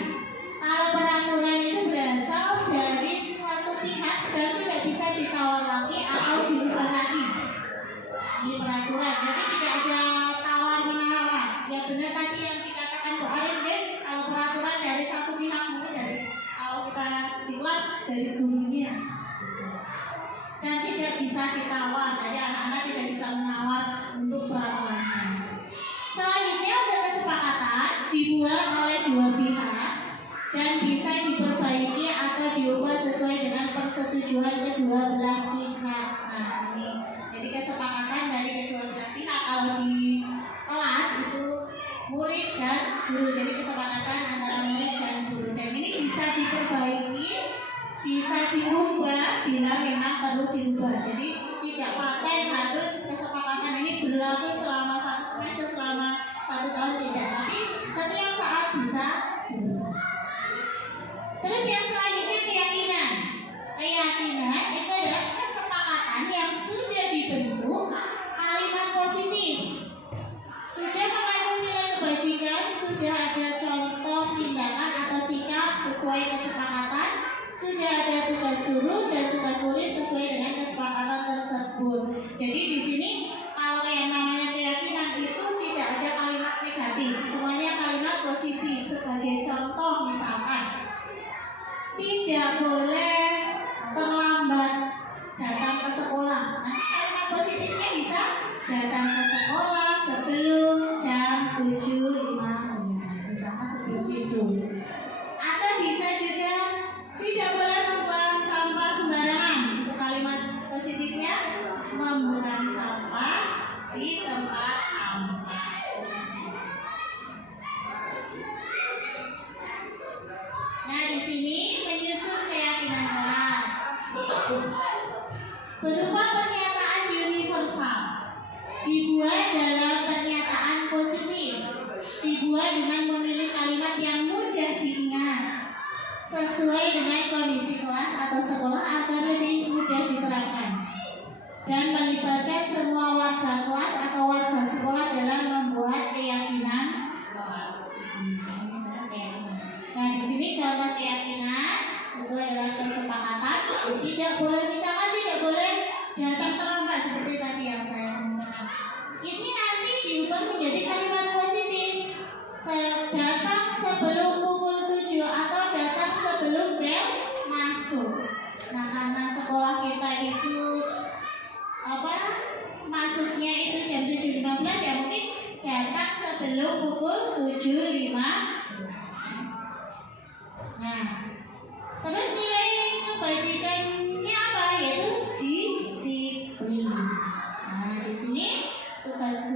Kalau peraturan itu berasal dari suatu pihak dan tidak bisa ditawar lagi atau dirubah lagi. Ini peraturan, jadi tidak ada tawar menawar. Ya benar tadi yang dikatakan Bu Arif, kalau peraturan dari satu pihak mungkin dari kalau kita di kelas dari gurunya dan tidak bisa ditawar, jadi anak-anak tidak bisa menawar untuk peraturannya. Selanjutnya untuk kesepakatan dibuat oleh dua pihak dan bisa diperbaiki atau diubah sesuai dengan persetujuan kedua belah pihak. Nah ini, jadi kesepakatan dari kedua belah pihak. Kalau di kelas itu murid dan guru, jadi kesepakatan antara murid dan guru, dan ini bisa diperbaiki, bisa diubah bila memang perlu diubah. Jadi tidak paten harus kesepakatan ini berlaku selama satu semester, selama 1 tahun, tidak, tapi setiap saat bisa berubah. Terus yang selanjutnya keyakinan. Keyakinan itu adalah kesepakatan yang sudah dibentuk kalimat positif, sudah mengandung nilai kebajikan, sudah ada contoh tindakan atau sikap sesuai kesepakatan, sudah ada tugas guru dan tugas murid sesuai dengan kesepakatan tersebut. Jadi di sini kalau yang namanya keyakinan itu tidak ada kalimat negatif, semuanya kalimat positif. Sebagai contoh misalkan, tidak boleh terlambat datang ke sekolah. Nanti kalimat positifnya bisa datang ke sekolah sebelum jam 7.05, sama sebelum itu. Atau bisa juga tidak boleh membuang sampah sembarangan. Itu kalimat positifnya, membuang sampah di tempat sampah. sini contoh keyakinan itu adalah kesepakatan. Tidak boleh, misalkan tidak boleh datang terlambat seperti tadi yang saya ngomongkan. Ini nanti diubah menjadi kalimat positif. Datang sebelum pukul 7 atau datang sebelum bel masuk. Nah, karena sekolah kita itu masuknya itu jam 7.15, ya mungkin datang sebelum pukul 7.15. Nah, terus nilai kebajikannya apa? Yaitu disiplin. Nah, di sini tugas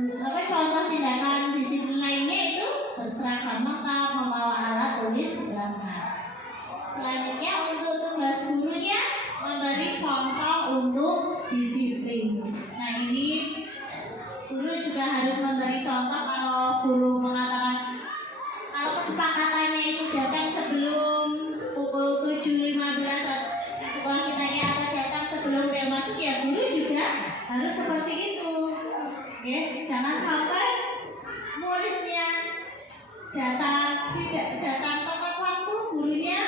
contoh tindakan disiplin lainnya itu berseragam lengkap, membawa alat tulis lengkap. Selanjutnya untuk tugas gurunya memberi contoh untuk disiplin. Nah, ini guru juga harus memberi contoh. Kalau guru mengatakan kalau kesepakatannya itu datang sebelum pukul 7.15 sekolah kita ini akan datang sebelum bel masuk, ya guru juga harus seperti itu. Oke, jangan sampai muridnya tidak datang tepat waktu, gurunya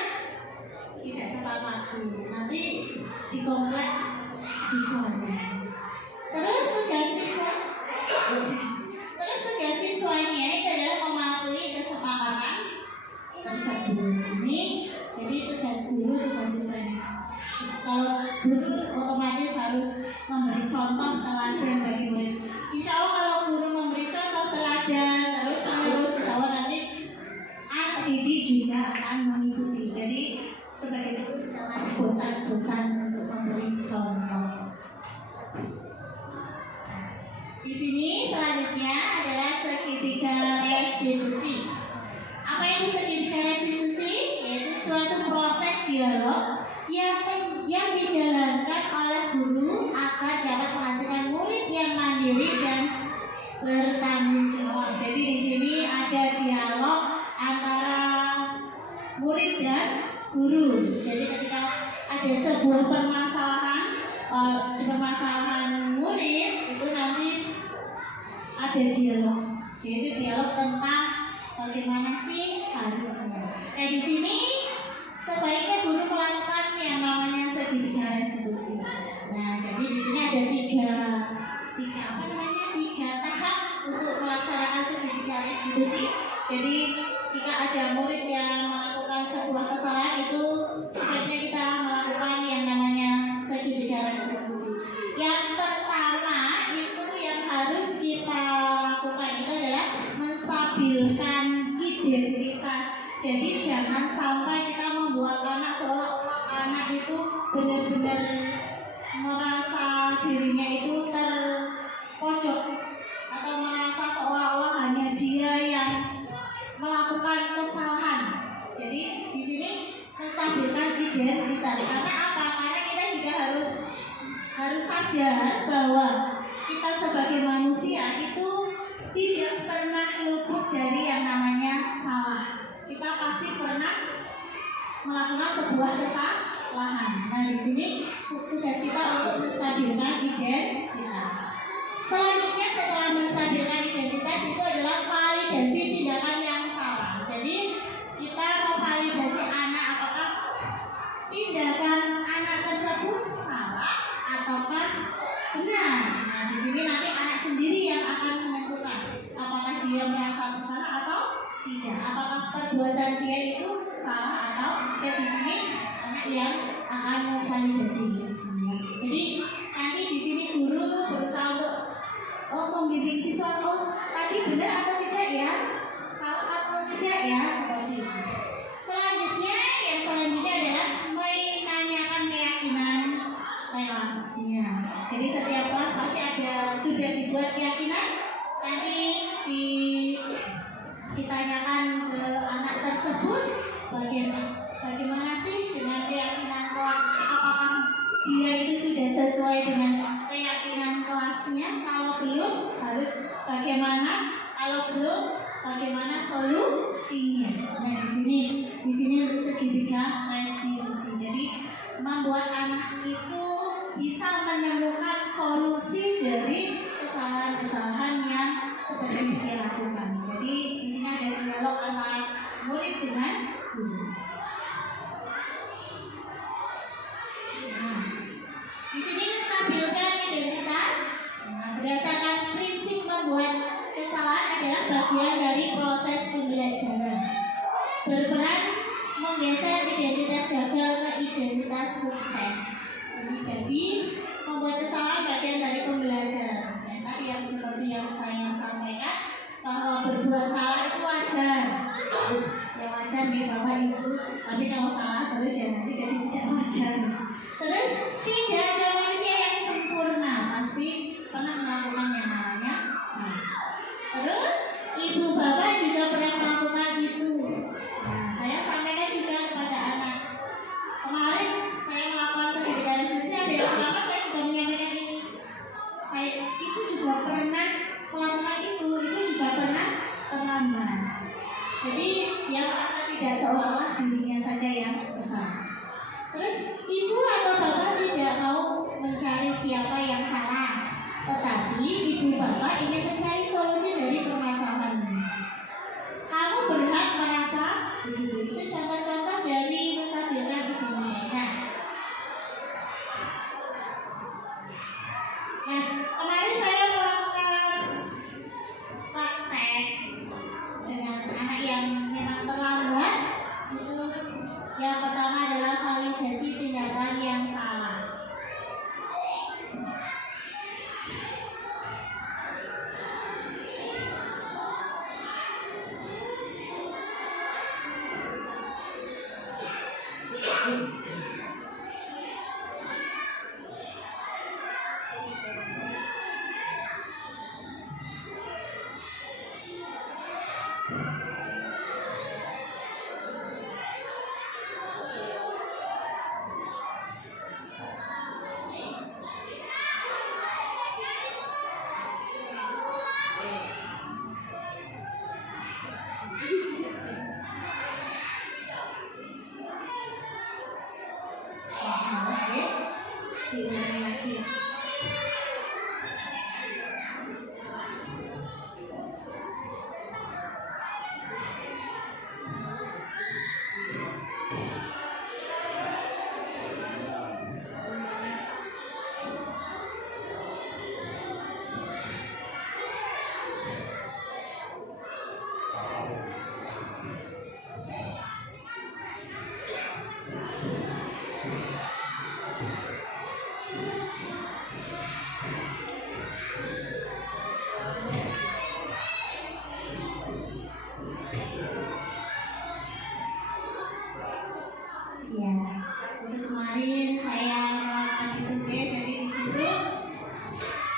tidak tepat waktu, nanti dikomplek siswanya. Terus tugas siswanya itu adalah mematuhi kesepakatan tersebut. Ini jadi tugas guru, tugas siswanya. Kalau guru otomatis harus memberi contoh teladan bagi murid. Insya Allah kalau guru memberi contoh teladan terus insya Allah nanti anak didik juga akan mengikuti. Jadi sebagai guru jangan bosan-bosan untuk memberi contoh. Di sini selanjutnya adalah segitiga restitusi. Apa itu segitiga restitusi? Yaitu suatu proses dialog yang dijalankan oleh guru agar dapat menghasilkan murid yang mandiri dan bertanggung jawab. Jadi di sini ada dialog antara murid dan guru. Jadi ketika ada sebuah permasalahan murid itu nanti ada dialog. Jadi dialog tentang bagaimana sih harusnya. Nah, di sini sebaiknya guru melakukan yang namanya segitiga restitusi. Nah, jadi di sini ada tiga tahap untuk melaksanakan segitiga restitusi. Jadi jika ada murid yang melakukan sebuah kesalahan, itu sebaiknya kita melakukan yang namanya segitiga restitusi. Yang pertama itu yang harus kita lakukan itu adalah menstabilkan identitas. Jadi jangan sampai kita membuat anak seolah-olah anak itu benar-benar merasa dirinya itu terpojok atau merasa seolah-olah hanya dia yang melakukan kesalahan. Jadi di sini menstabilkan identitas. Karena apa? Karena kita juga harus sadar bahwa kita sebagai manusia itu tidak pernah luput dari yang namanya salah. Kita pasti pernah melakukan sebuah kesalahan. Nah, di sini tugas kita untuk menstabilkan identitas. Selanjutnya setelah menstabilkan identitas itu adalah validasi tindakan yang salah. Jadi kita memvalidasi anak apakah tindakan anak tersebut salah ataukah benar. Nah, di sini nanti anak sendiri yang akan menentukan apakah dia merasa bersalah atau tidak, apakah perbuatan dia itu salah atau tidak. Di sini anak yang akan memvalidasi di sini. Jadi nanti di sini guru berusaha untuk membimbing siswa, tadi benar atau tidak ya, salah atau tidak ya, seperti itu. Selanjutnya adalah menanyakan keyakinan kelasnya. Jadi setiap kelas pasti sudah dibuat keyakinan, nanti ditanyakan ke anak tersebut bagaimana sih dengan keyakinan kelas, apakah dia itu sudah sesuai dengan keyakinan kelasnya. Kalau belum harus bagaimana, kalau belum bagaimana solusinya. Nah, di sini untuk segitiga restitusi. Jadi membuat anak itu bisa menemukan solusi dari kesalahan-kesalahan yang seperti dia lakukan. Jadi di sini ada dialog antara murid dengan guru. berperan menggeser identitas gagal ke identitas sukses. Jadi membuat kesalahan bagian dari pembelajaran. Dan tadi yang seperti yang saya sampaikan bahwa berbuat salah itu wajar. Ya wajar nih Bapak Ibu. Tapi kalau salah terus ya nanti jadi tidak wajar. Terus tidak ada manusia yang sempurna, pasti pernah melakukan yang namanya salah. Terus ibu bapak juga pernah melakukan itu. Nah, saya sampaikan juga kepada anak. Kemarin saya melakukan sedikit diskusi, ada yang kenapa saya juga menyampaikan ini. Saya itu juga pernah melakukan itu juga pernah terlambat. Jadi dia merasa tidak seolah-olah dirinya saja yang bersalah. Terus ibu atau bapak tidak mau mencari siapa yang salah, tetapi ibu bapak ingin mencari solusi dari permasalahan. Kamu berhak merasa begitu. Itu contoh-contoh dari menstabilkan hubungan. Nah, kemarin saya melakukan praktek dengan anak yang memang terlambat. Itu yang pertama adalah validasi tindakan yang salah. Ya, untuk kemarin saya melakukan itu jadi di situ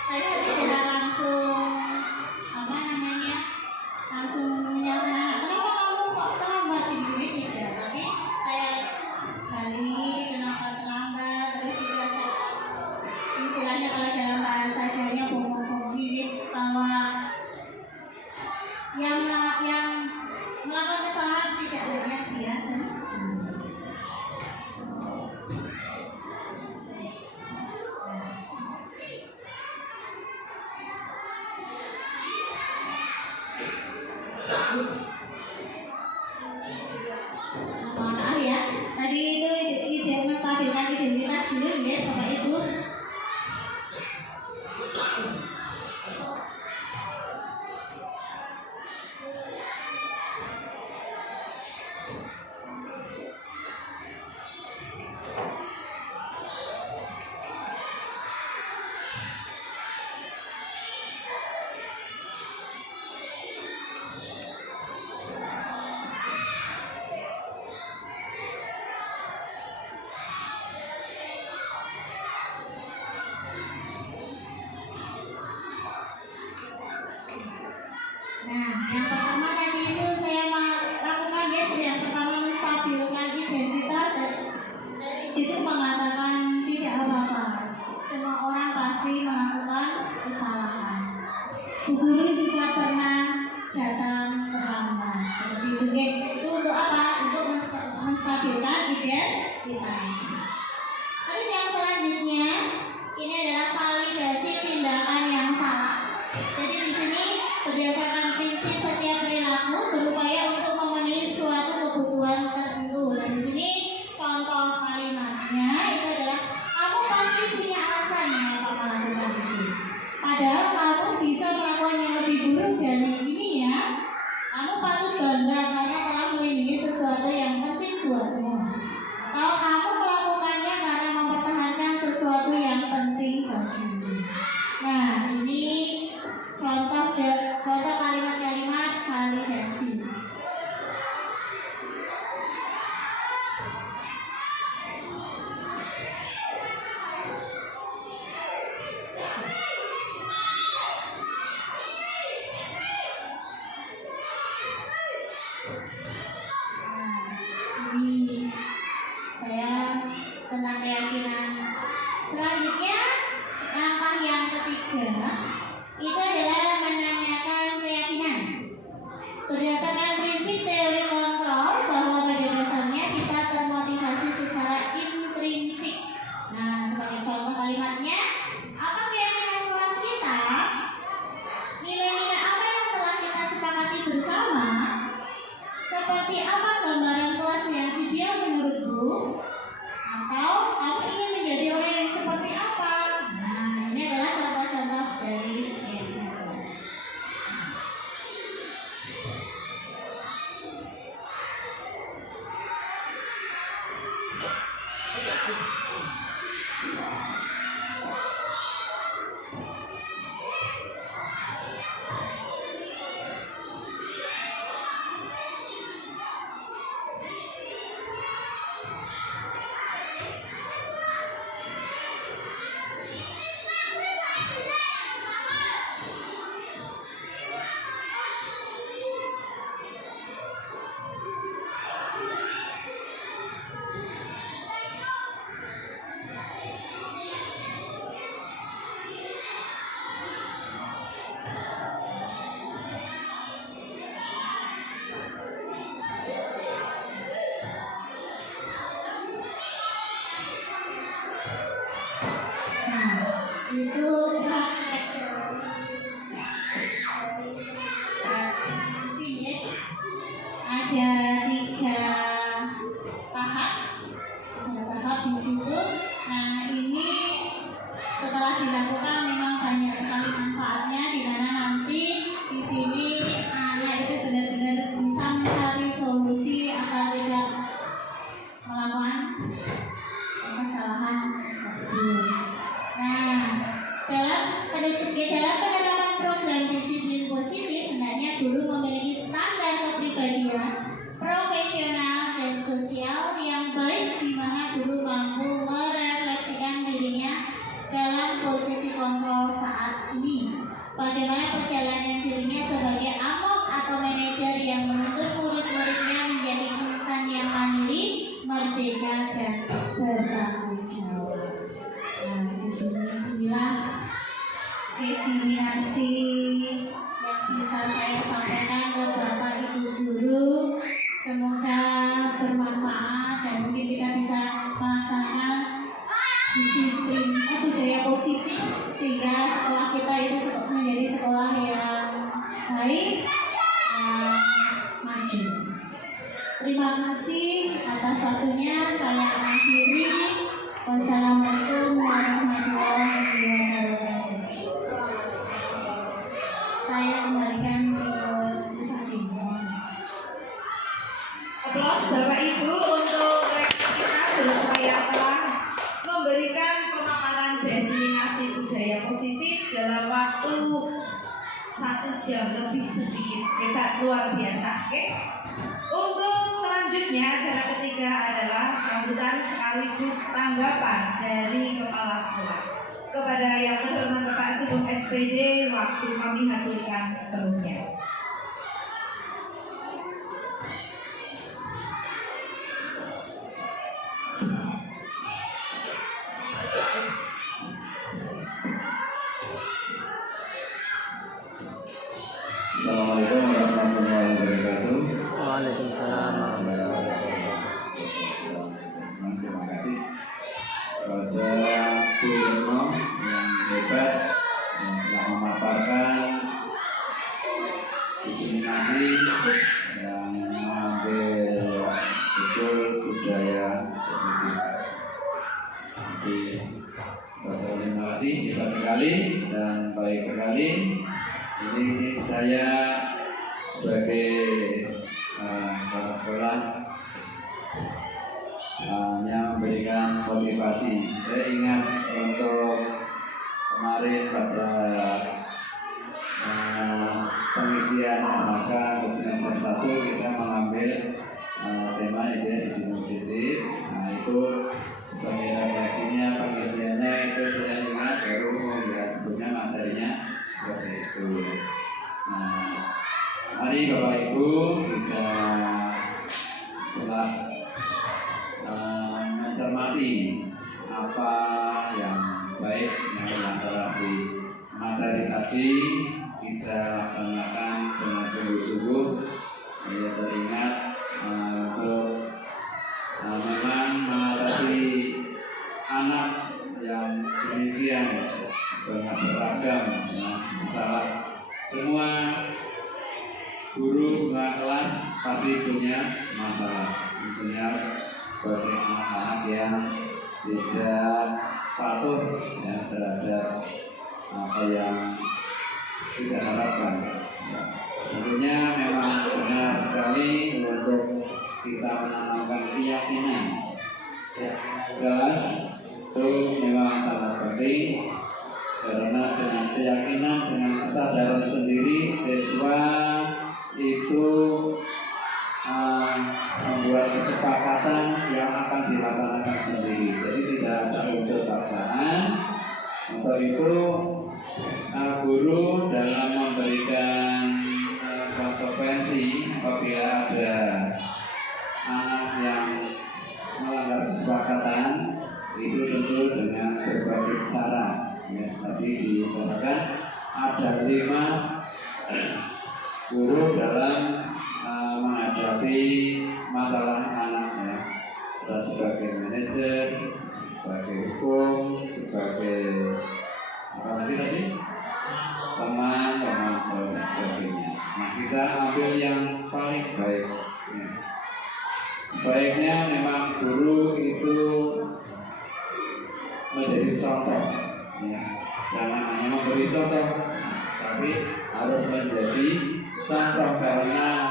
saya tidak langsung langsung menyatakan kenapa kamu kok terlambat ini tidak, tapi saya gali kenapa terlambat, terus juga saya istilahnya kalau dalam bahasa Jawanya bongkong ini bahwa yang melakukan kesalahan tidak hanya dia sendiri. Maaf ya, tadi itu ide menstabilkan identitas dulu ya Bapak Ibu. Nah, yang pertama tadi itu saya lakukan yang pertama menstabilkan identitas. Dari itu mengatakan tidak apa-apa. Semua orang pasti melakukan kesalahan. Bu guru juga pernah datang terlambat. Seperti itu, itu untuk apa? Untuk menstabilkan identitas. Terus yang selanjutnya ini adalah validasi tindakan yang salah. Jadi di sini berdasarkan prinsip setiap perilaku berupaya untuk memenuhi suatu kebutuhan tertentu. Dan di sini contoh kalimatnya itu adalah kamu pasti punya alasan mengapa melakukan itu. Padahal kamu bisa melakukan yang lebih buruk dari ini ya. Kamu patut bangga karena telah melindungi sesuatu guru? Atau kamu ingin menjadi orang yang seperti apa? Nah, ini adalah contoh-contoh dari kelas. Itu praktek sini ada 3 tahap. Di situ. Nah, ini setelah dilakukan memang banyak sekali manfaatnya, di mana nanti di sini anak itu benar-benar bisa mencari solusi agar tidak melakukan kesalahan tersebut. Nah, dalam penerapan program disiplin positif, hendaknya guru memiliki standar kepribadian profesional dan sosial yang baik, di mana guru mampu merefleksikan dirinya dalam posisi kontrol saat ini. Bagaimana perjalanan dirinya sebagai amok atau manajer yang menuntut murid-muridnya menjadi insan yang mandiri, merdeka, dan bertanggung jawab. Nah, di sini inilah destinasi yang bisa saya sampaikan ke Bapak Ibu guru. Semoga bermanfaat dan mungkin kita bisa melaksanakan disiplin budaya positif, sehingga sekolah kita itu menjadi sekolah yang baik dan maju. Terima kasih atas waktunya. Saya akhiri. Wassalamualaikum warahmatullahi wabarakatuh. Saya kembalikan ke Fadil. Aplaus Bapak Ibu untuk rektor kita berupaya telah memberikan pemaparan destinasi budaya positif dalam waktu 1 jam lebih sedikit. Hebat, luar biasa. Oke. Untuk selanjutnya, acara ketiga adalah sambutan sekaligus tanggapan dari kepala sekolah. Kepada yang terhormat Bapak Sugeng SPD, waktu kami haturkan sepenuhnya. Assalamualaikum warahmatullahi wabarakatuh. Waalaikumsalam. Terima kasih kepada Bu Retno yang hebat yang telah memaparkan diseminasi yang mengambil betul budaya positif. Jadi terima kasih, hebat sekali dan baik sekali. Ini saya sebagai kepala sekolah hanya memberikan motivasi. Saya ingat untuk kemarin pada pengisian AHK untuk semester 1 kita mengambil tema ide disiplin positif. Nah, itu sebagai refleksinya, pengisiannya itu saya ingat baru sebetulnya materinya seperti itu. Nah, mari Bapak Ibu kita setelah mencermati apa yang baik yang telah di materi tadi kita laksanakan dengan sungguh-sungguh. Saya teringat untuk memang mengatasi anak yang demikian banyak beragam masalah. Semua guru, semua kelas pasti punya masalah, punya berbagai anak-anak yang tidak patuh ya, terhadap apa yang kita harapkan. Ya. Tentunya memang benar sekali untuk kita menanamkan keyakinan. Ya, jelas itu memang sangat penting karena dengan keyakinan, dengan kesadaran sendiri siswa itu membuat kesepakatan yang akan dilaksanakan sendiri. Jadi tidak ada unsur paksaan. Untuk itu guru dalam memberikan konsekuensi apabila ada anak yang melanggar kesepakatan itu tentu dengan berbagai cara. Ya, tadi dikatakan ada 5 guru dalam menghadapi masalah anaknya. Kita sebagai manajer, sebagai hukum, sebagai apa tadi? Teman dan sebagainya. Nah, kita ambil yang paling baik. Ya. Sebaiknya memang guru itu menjadi contoh. Ya. Jangan hanya memberi contoh, tapi harus menjadi contoh karena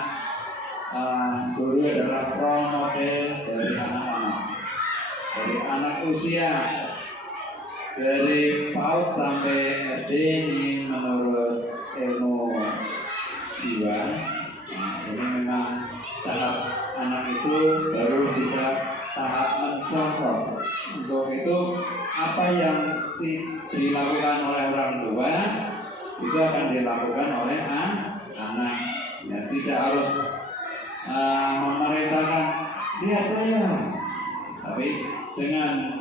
guru adalah role model dari anak-anak, dari anak usia dari PAUD sampai SD ini menurut ilmu jiwa. Nah, ini memang tahap anak itu baru bisa tahap mencontoh. Untuk itu apa yang dilakukan oleh orang tua itu akan dilakukan oleh anak. Ya, tidak harus memerintahkan lihat saya, tapi dengan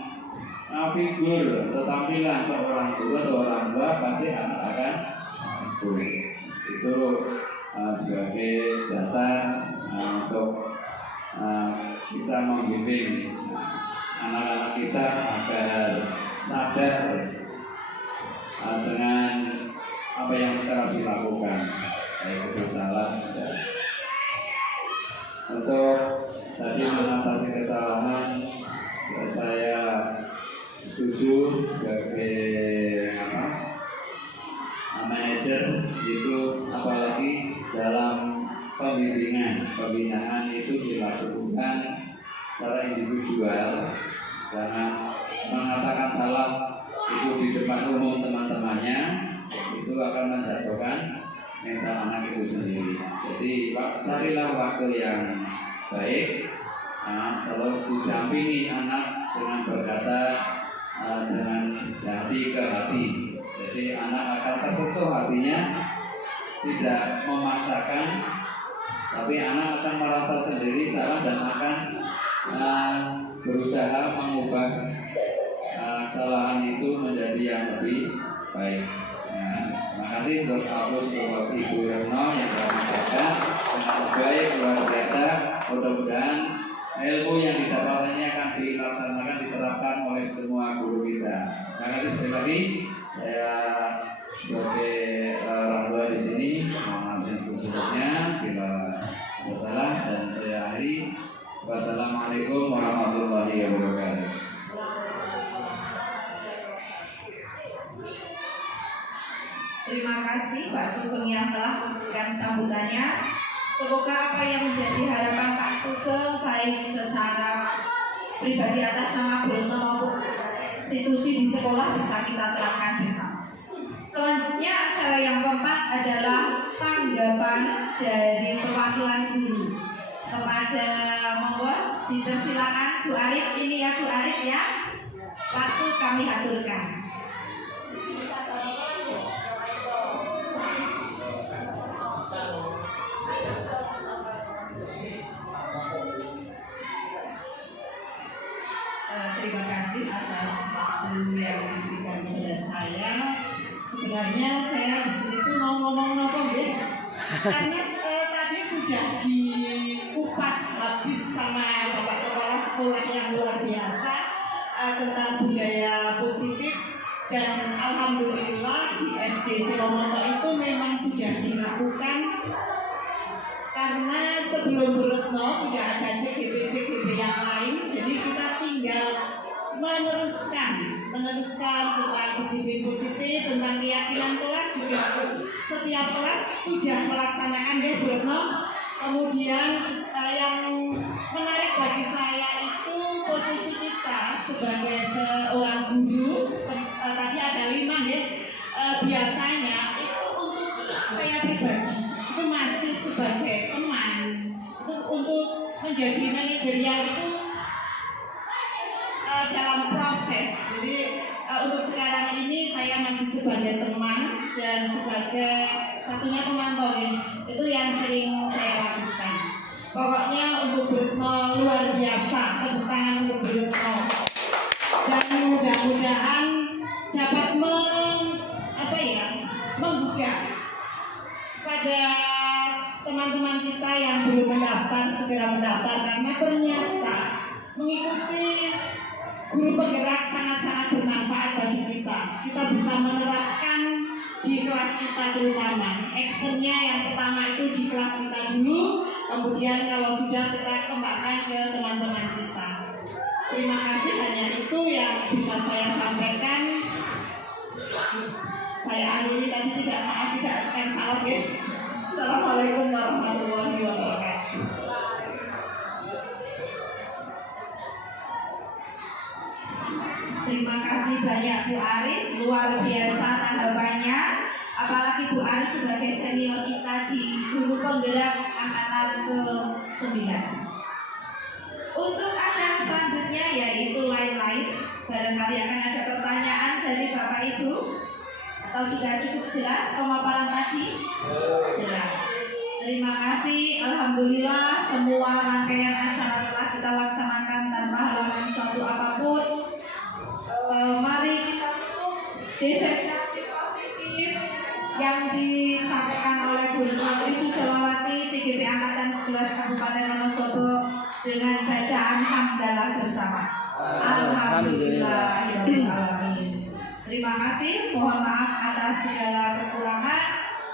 figur atau tampilan seorang guru atau orang tua pasti anak akan ikut. Itu sebagai dasar untuk kita membimbing anak-anak kita agar sadar dengan apa yang telah dilakukan, baik itu salah. Untuk tadi mengatasi kesalahan, saya setuju sebagai manajer itu, apalagi dalam pembinaan itu dilakukan secara individual. Jangan mengatakan salah itu di depan umum teman-temannya, itu akan menjatuhkan mental anak itu sendiri. Jadi carilah waktu yang baik, terus didampingi anak dengan berkata dengan hati ke hati. Jadi anak akan tersentuh hatinya, tidak memaksakan, tapi anak akan merasa sendiri salah dan akan berusaha mengubah kesalahan itu menjadi yang lebih baik. Terima kasih untuk Ibu Retno yang telah menyampaikan dengan baik, luar biasa. Mudah-mudahan ilmu yang didapatkannya akan dilaksanakan, diterapkan oleh semua guru kita. Terima kasih sekali lagi. Saya sebagai orang tua di sini mohon maaf yang khususnya bila ada salah, dan saya akhiri. Wassalamualaikum warahmatullahi wabarakatuh. Terima kasih Pak Sugeng yang telah memberikan sambutannya. Semoga apa yang menjadi harapan Pak Sugeng baik secara pribadi atas nama Broto maupun institusi di sekolah bisa kita terapkan bersama. Selanjutnya acara yang keempat adalah tanggapan dari perwakilan guru. Kepada monggo dipersilakan Bu Arif, ini ya Bu Arif ya. Waktu kami aturkan. Terima kasih atas waktu yang diberikan kepada saya. Sebenarnya saya di sini tuh mau ngomong apa ya? Karena tadi sudah dikupas habis sama Bapak Kepala Sekolah yang luar biasa tentang budaya positif, dan alhamdulillah di SD Silomoto itu memang sudah dilakukan. Karena sebelum Bu Retno sudah ada CGP yang lain, jadi kita meneruskan tentang disiplin positif, tentang keyakinan kelas juga setiap kelas sudah melaksanakan ya Bu Retno. Kemudian yang menarik bagi saya itu posisi kita sebagai seorang guru tadi ada 5 ya. Biasanya itu untuk saya pribadi itu masih sebagai teman, itu untuk menjadi manajerial itu dalam proses. Jadi untuk sekarang ini saya masih sebagai teman dan sebagai satunya pemantau ya. Itu yang sering saya lakukan. Pokoknya untuk Bu Retno luar biasa, tepuk tangan untuk Bu Retno. Dan mudah-mudahan dapat membuka pada teman-teman kita yang belum mendaftar segera mendaftar, karena ternyata mengikuti guru penggerak sangat-sangat bermanfaat bagi kita. Kita bisa menerapkan di kelas kita terutama. Actionnya yang pertama itu di kelas kita dulu, kemudian kalau sudah kita kembangkan ke teman-teman kita. Terima kasih, hanya itu yang bisa saya sampaikan. Saya akhiri tadi tidak akan salah ya. Assalamualaikum warahmatullahi wabarakatuh. Terima kasih banyak Bu Arif, luar biasa tanggapannya. Apalagi Bu Arif sebagai senior kita di guru penggerak angkatan ke-9. Untuk acara selanjutnya yaitu lain-lain. Barangkali akan ada pertanyaan dari Bapak Ibu. Atau sudah cukup jelas pemaparan tadi? Jelas. Terima kasih. Alhamdulillah semua rangkaian acara telah kita laksanakan tanpa halangan suatu apapun. Mari kita tutup diseminasi positif yang disampaikan oleh Bu Retno Susilawati CGP Angkatan 11 Kabupaten Wonosobo dengan bacaan hamdalah bersama. Alhamdulillahirobbilalamin. Terima kasih, mohon maaf atas segala kekurangan.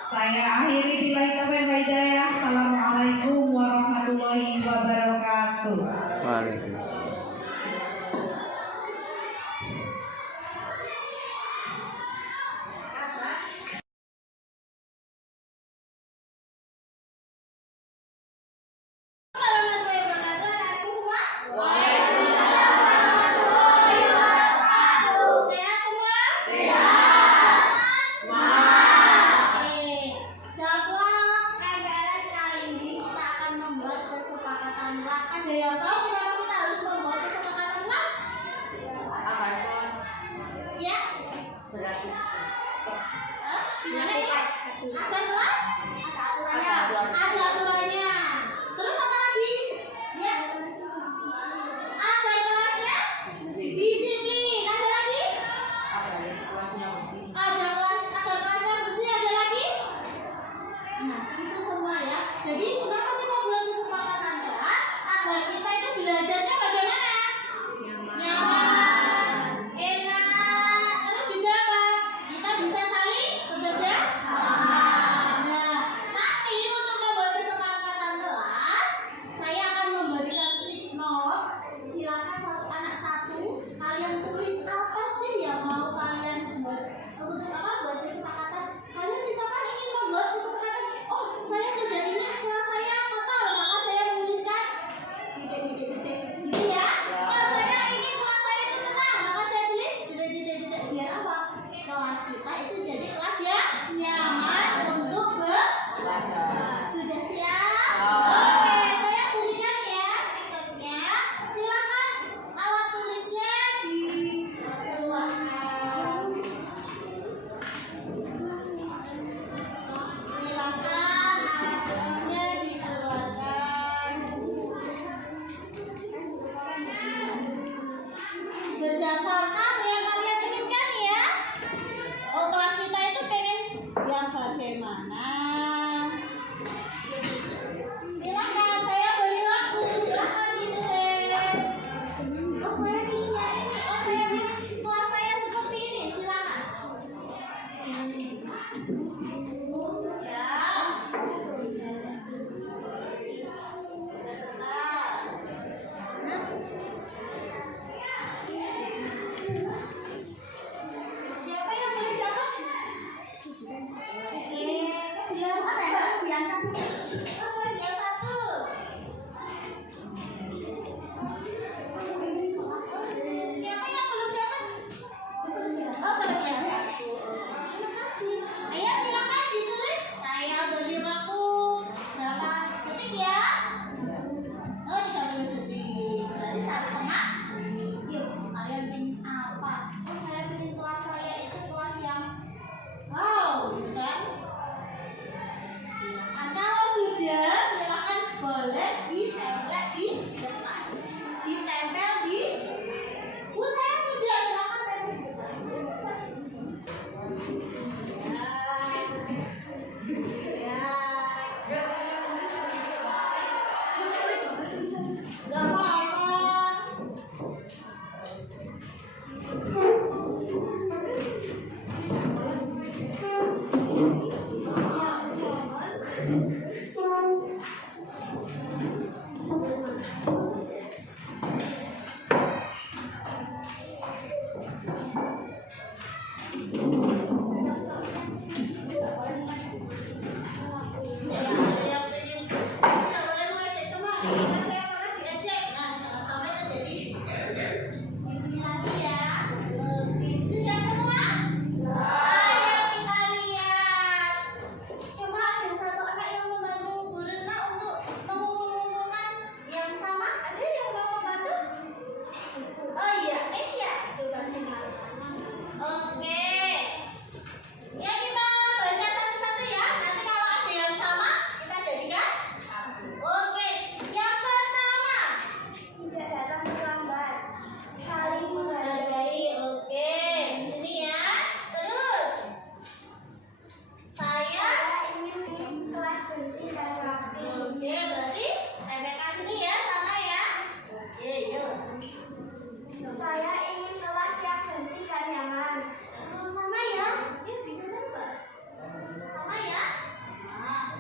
Saya akhiri billahi taufiq wal hidayah. Assalamualaikum warahmatullahi wabarakatuh. Waalaikumsalam. Berdasarkan yang kalian inginkan ya. Oh, kelas kita itu pengen yang bagaimana? Silakan, saya beri waktu. Silakan ditulis. Oh, saya pilihnya ini. Oh, saya pilih kelas saya seperti ini. Silakan. Ya.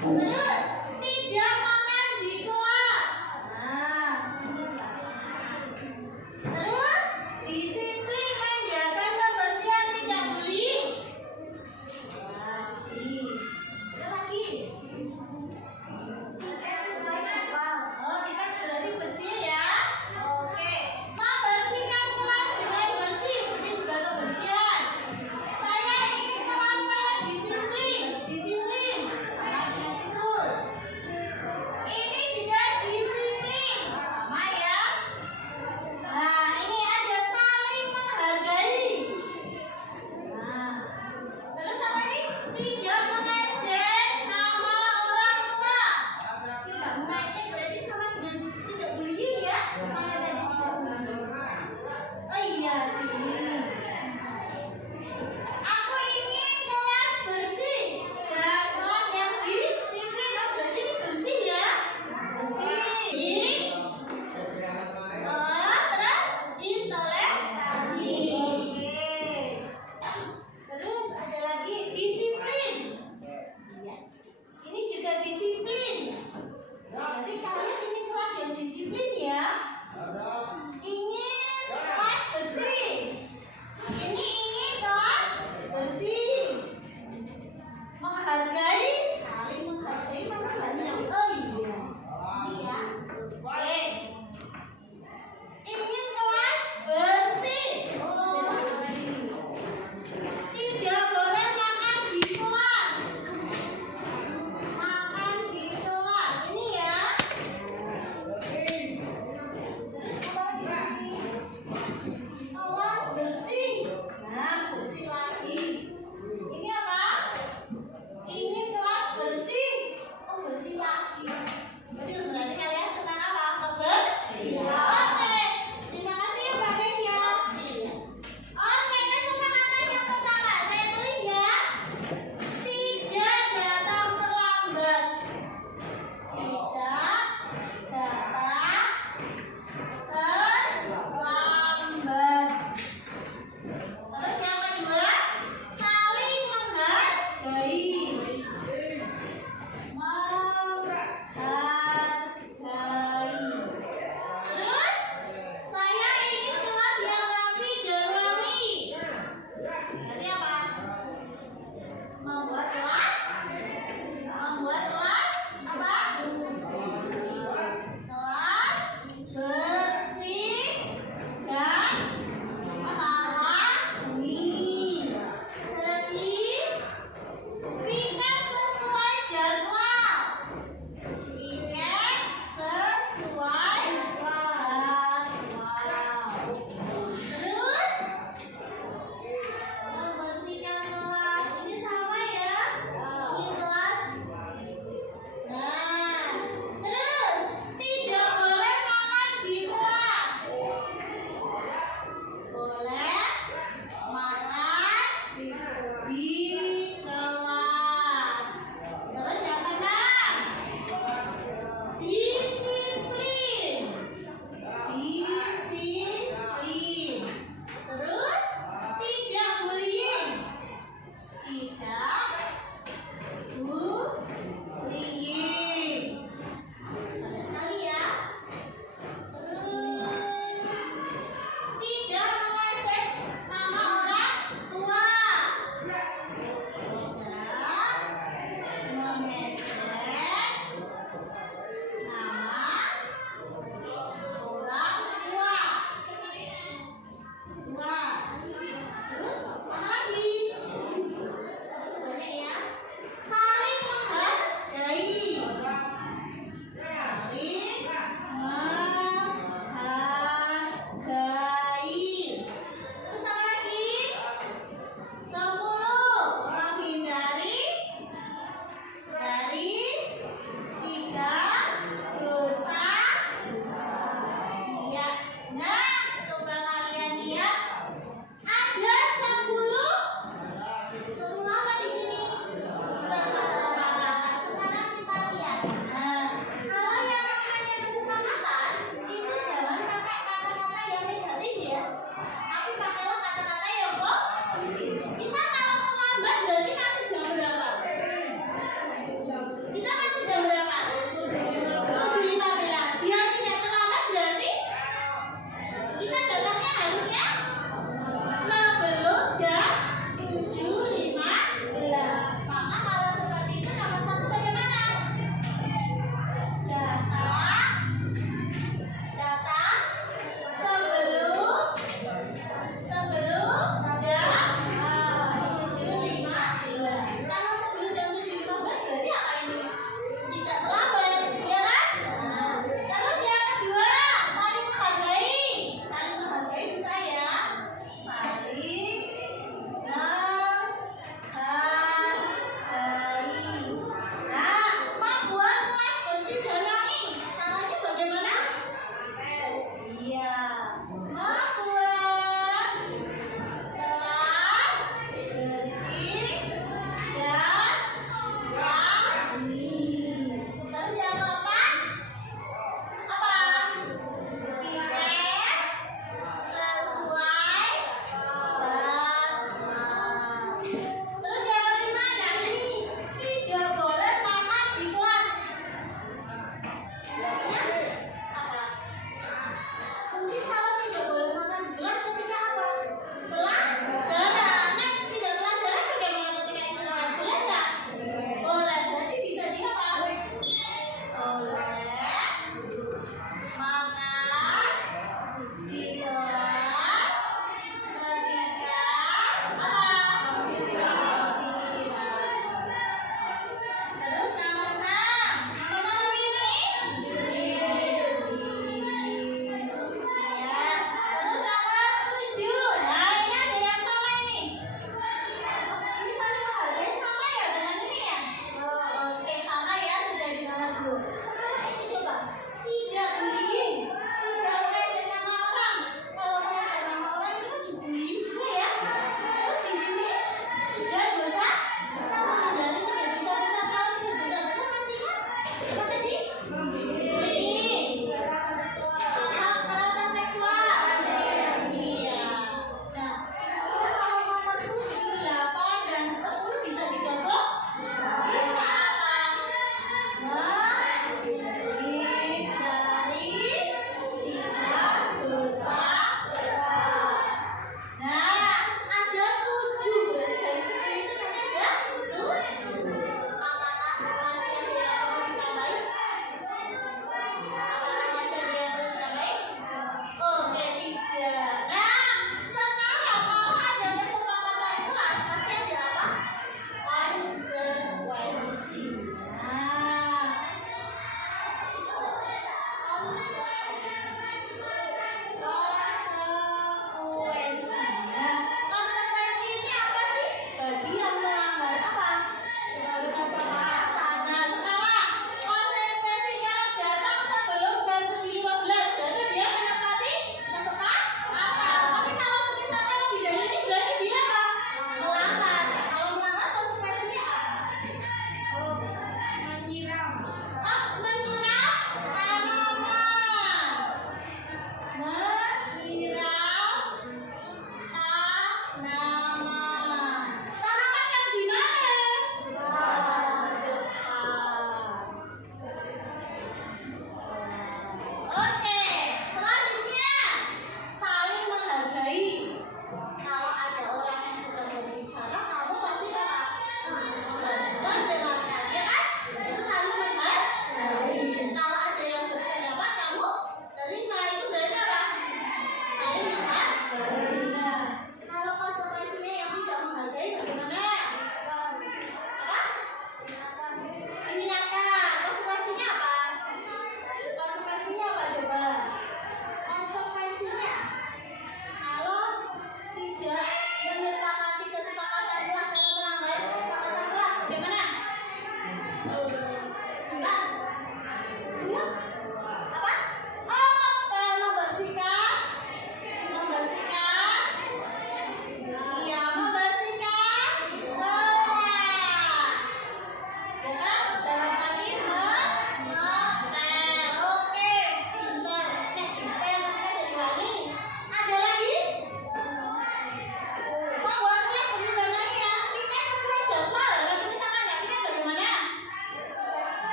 Terus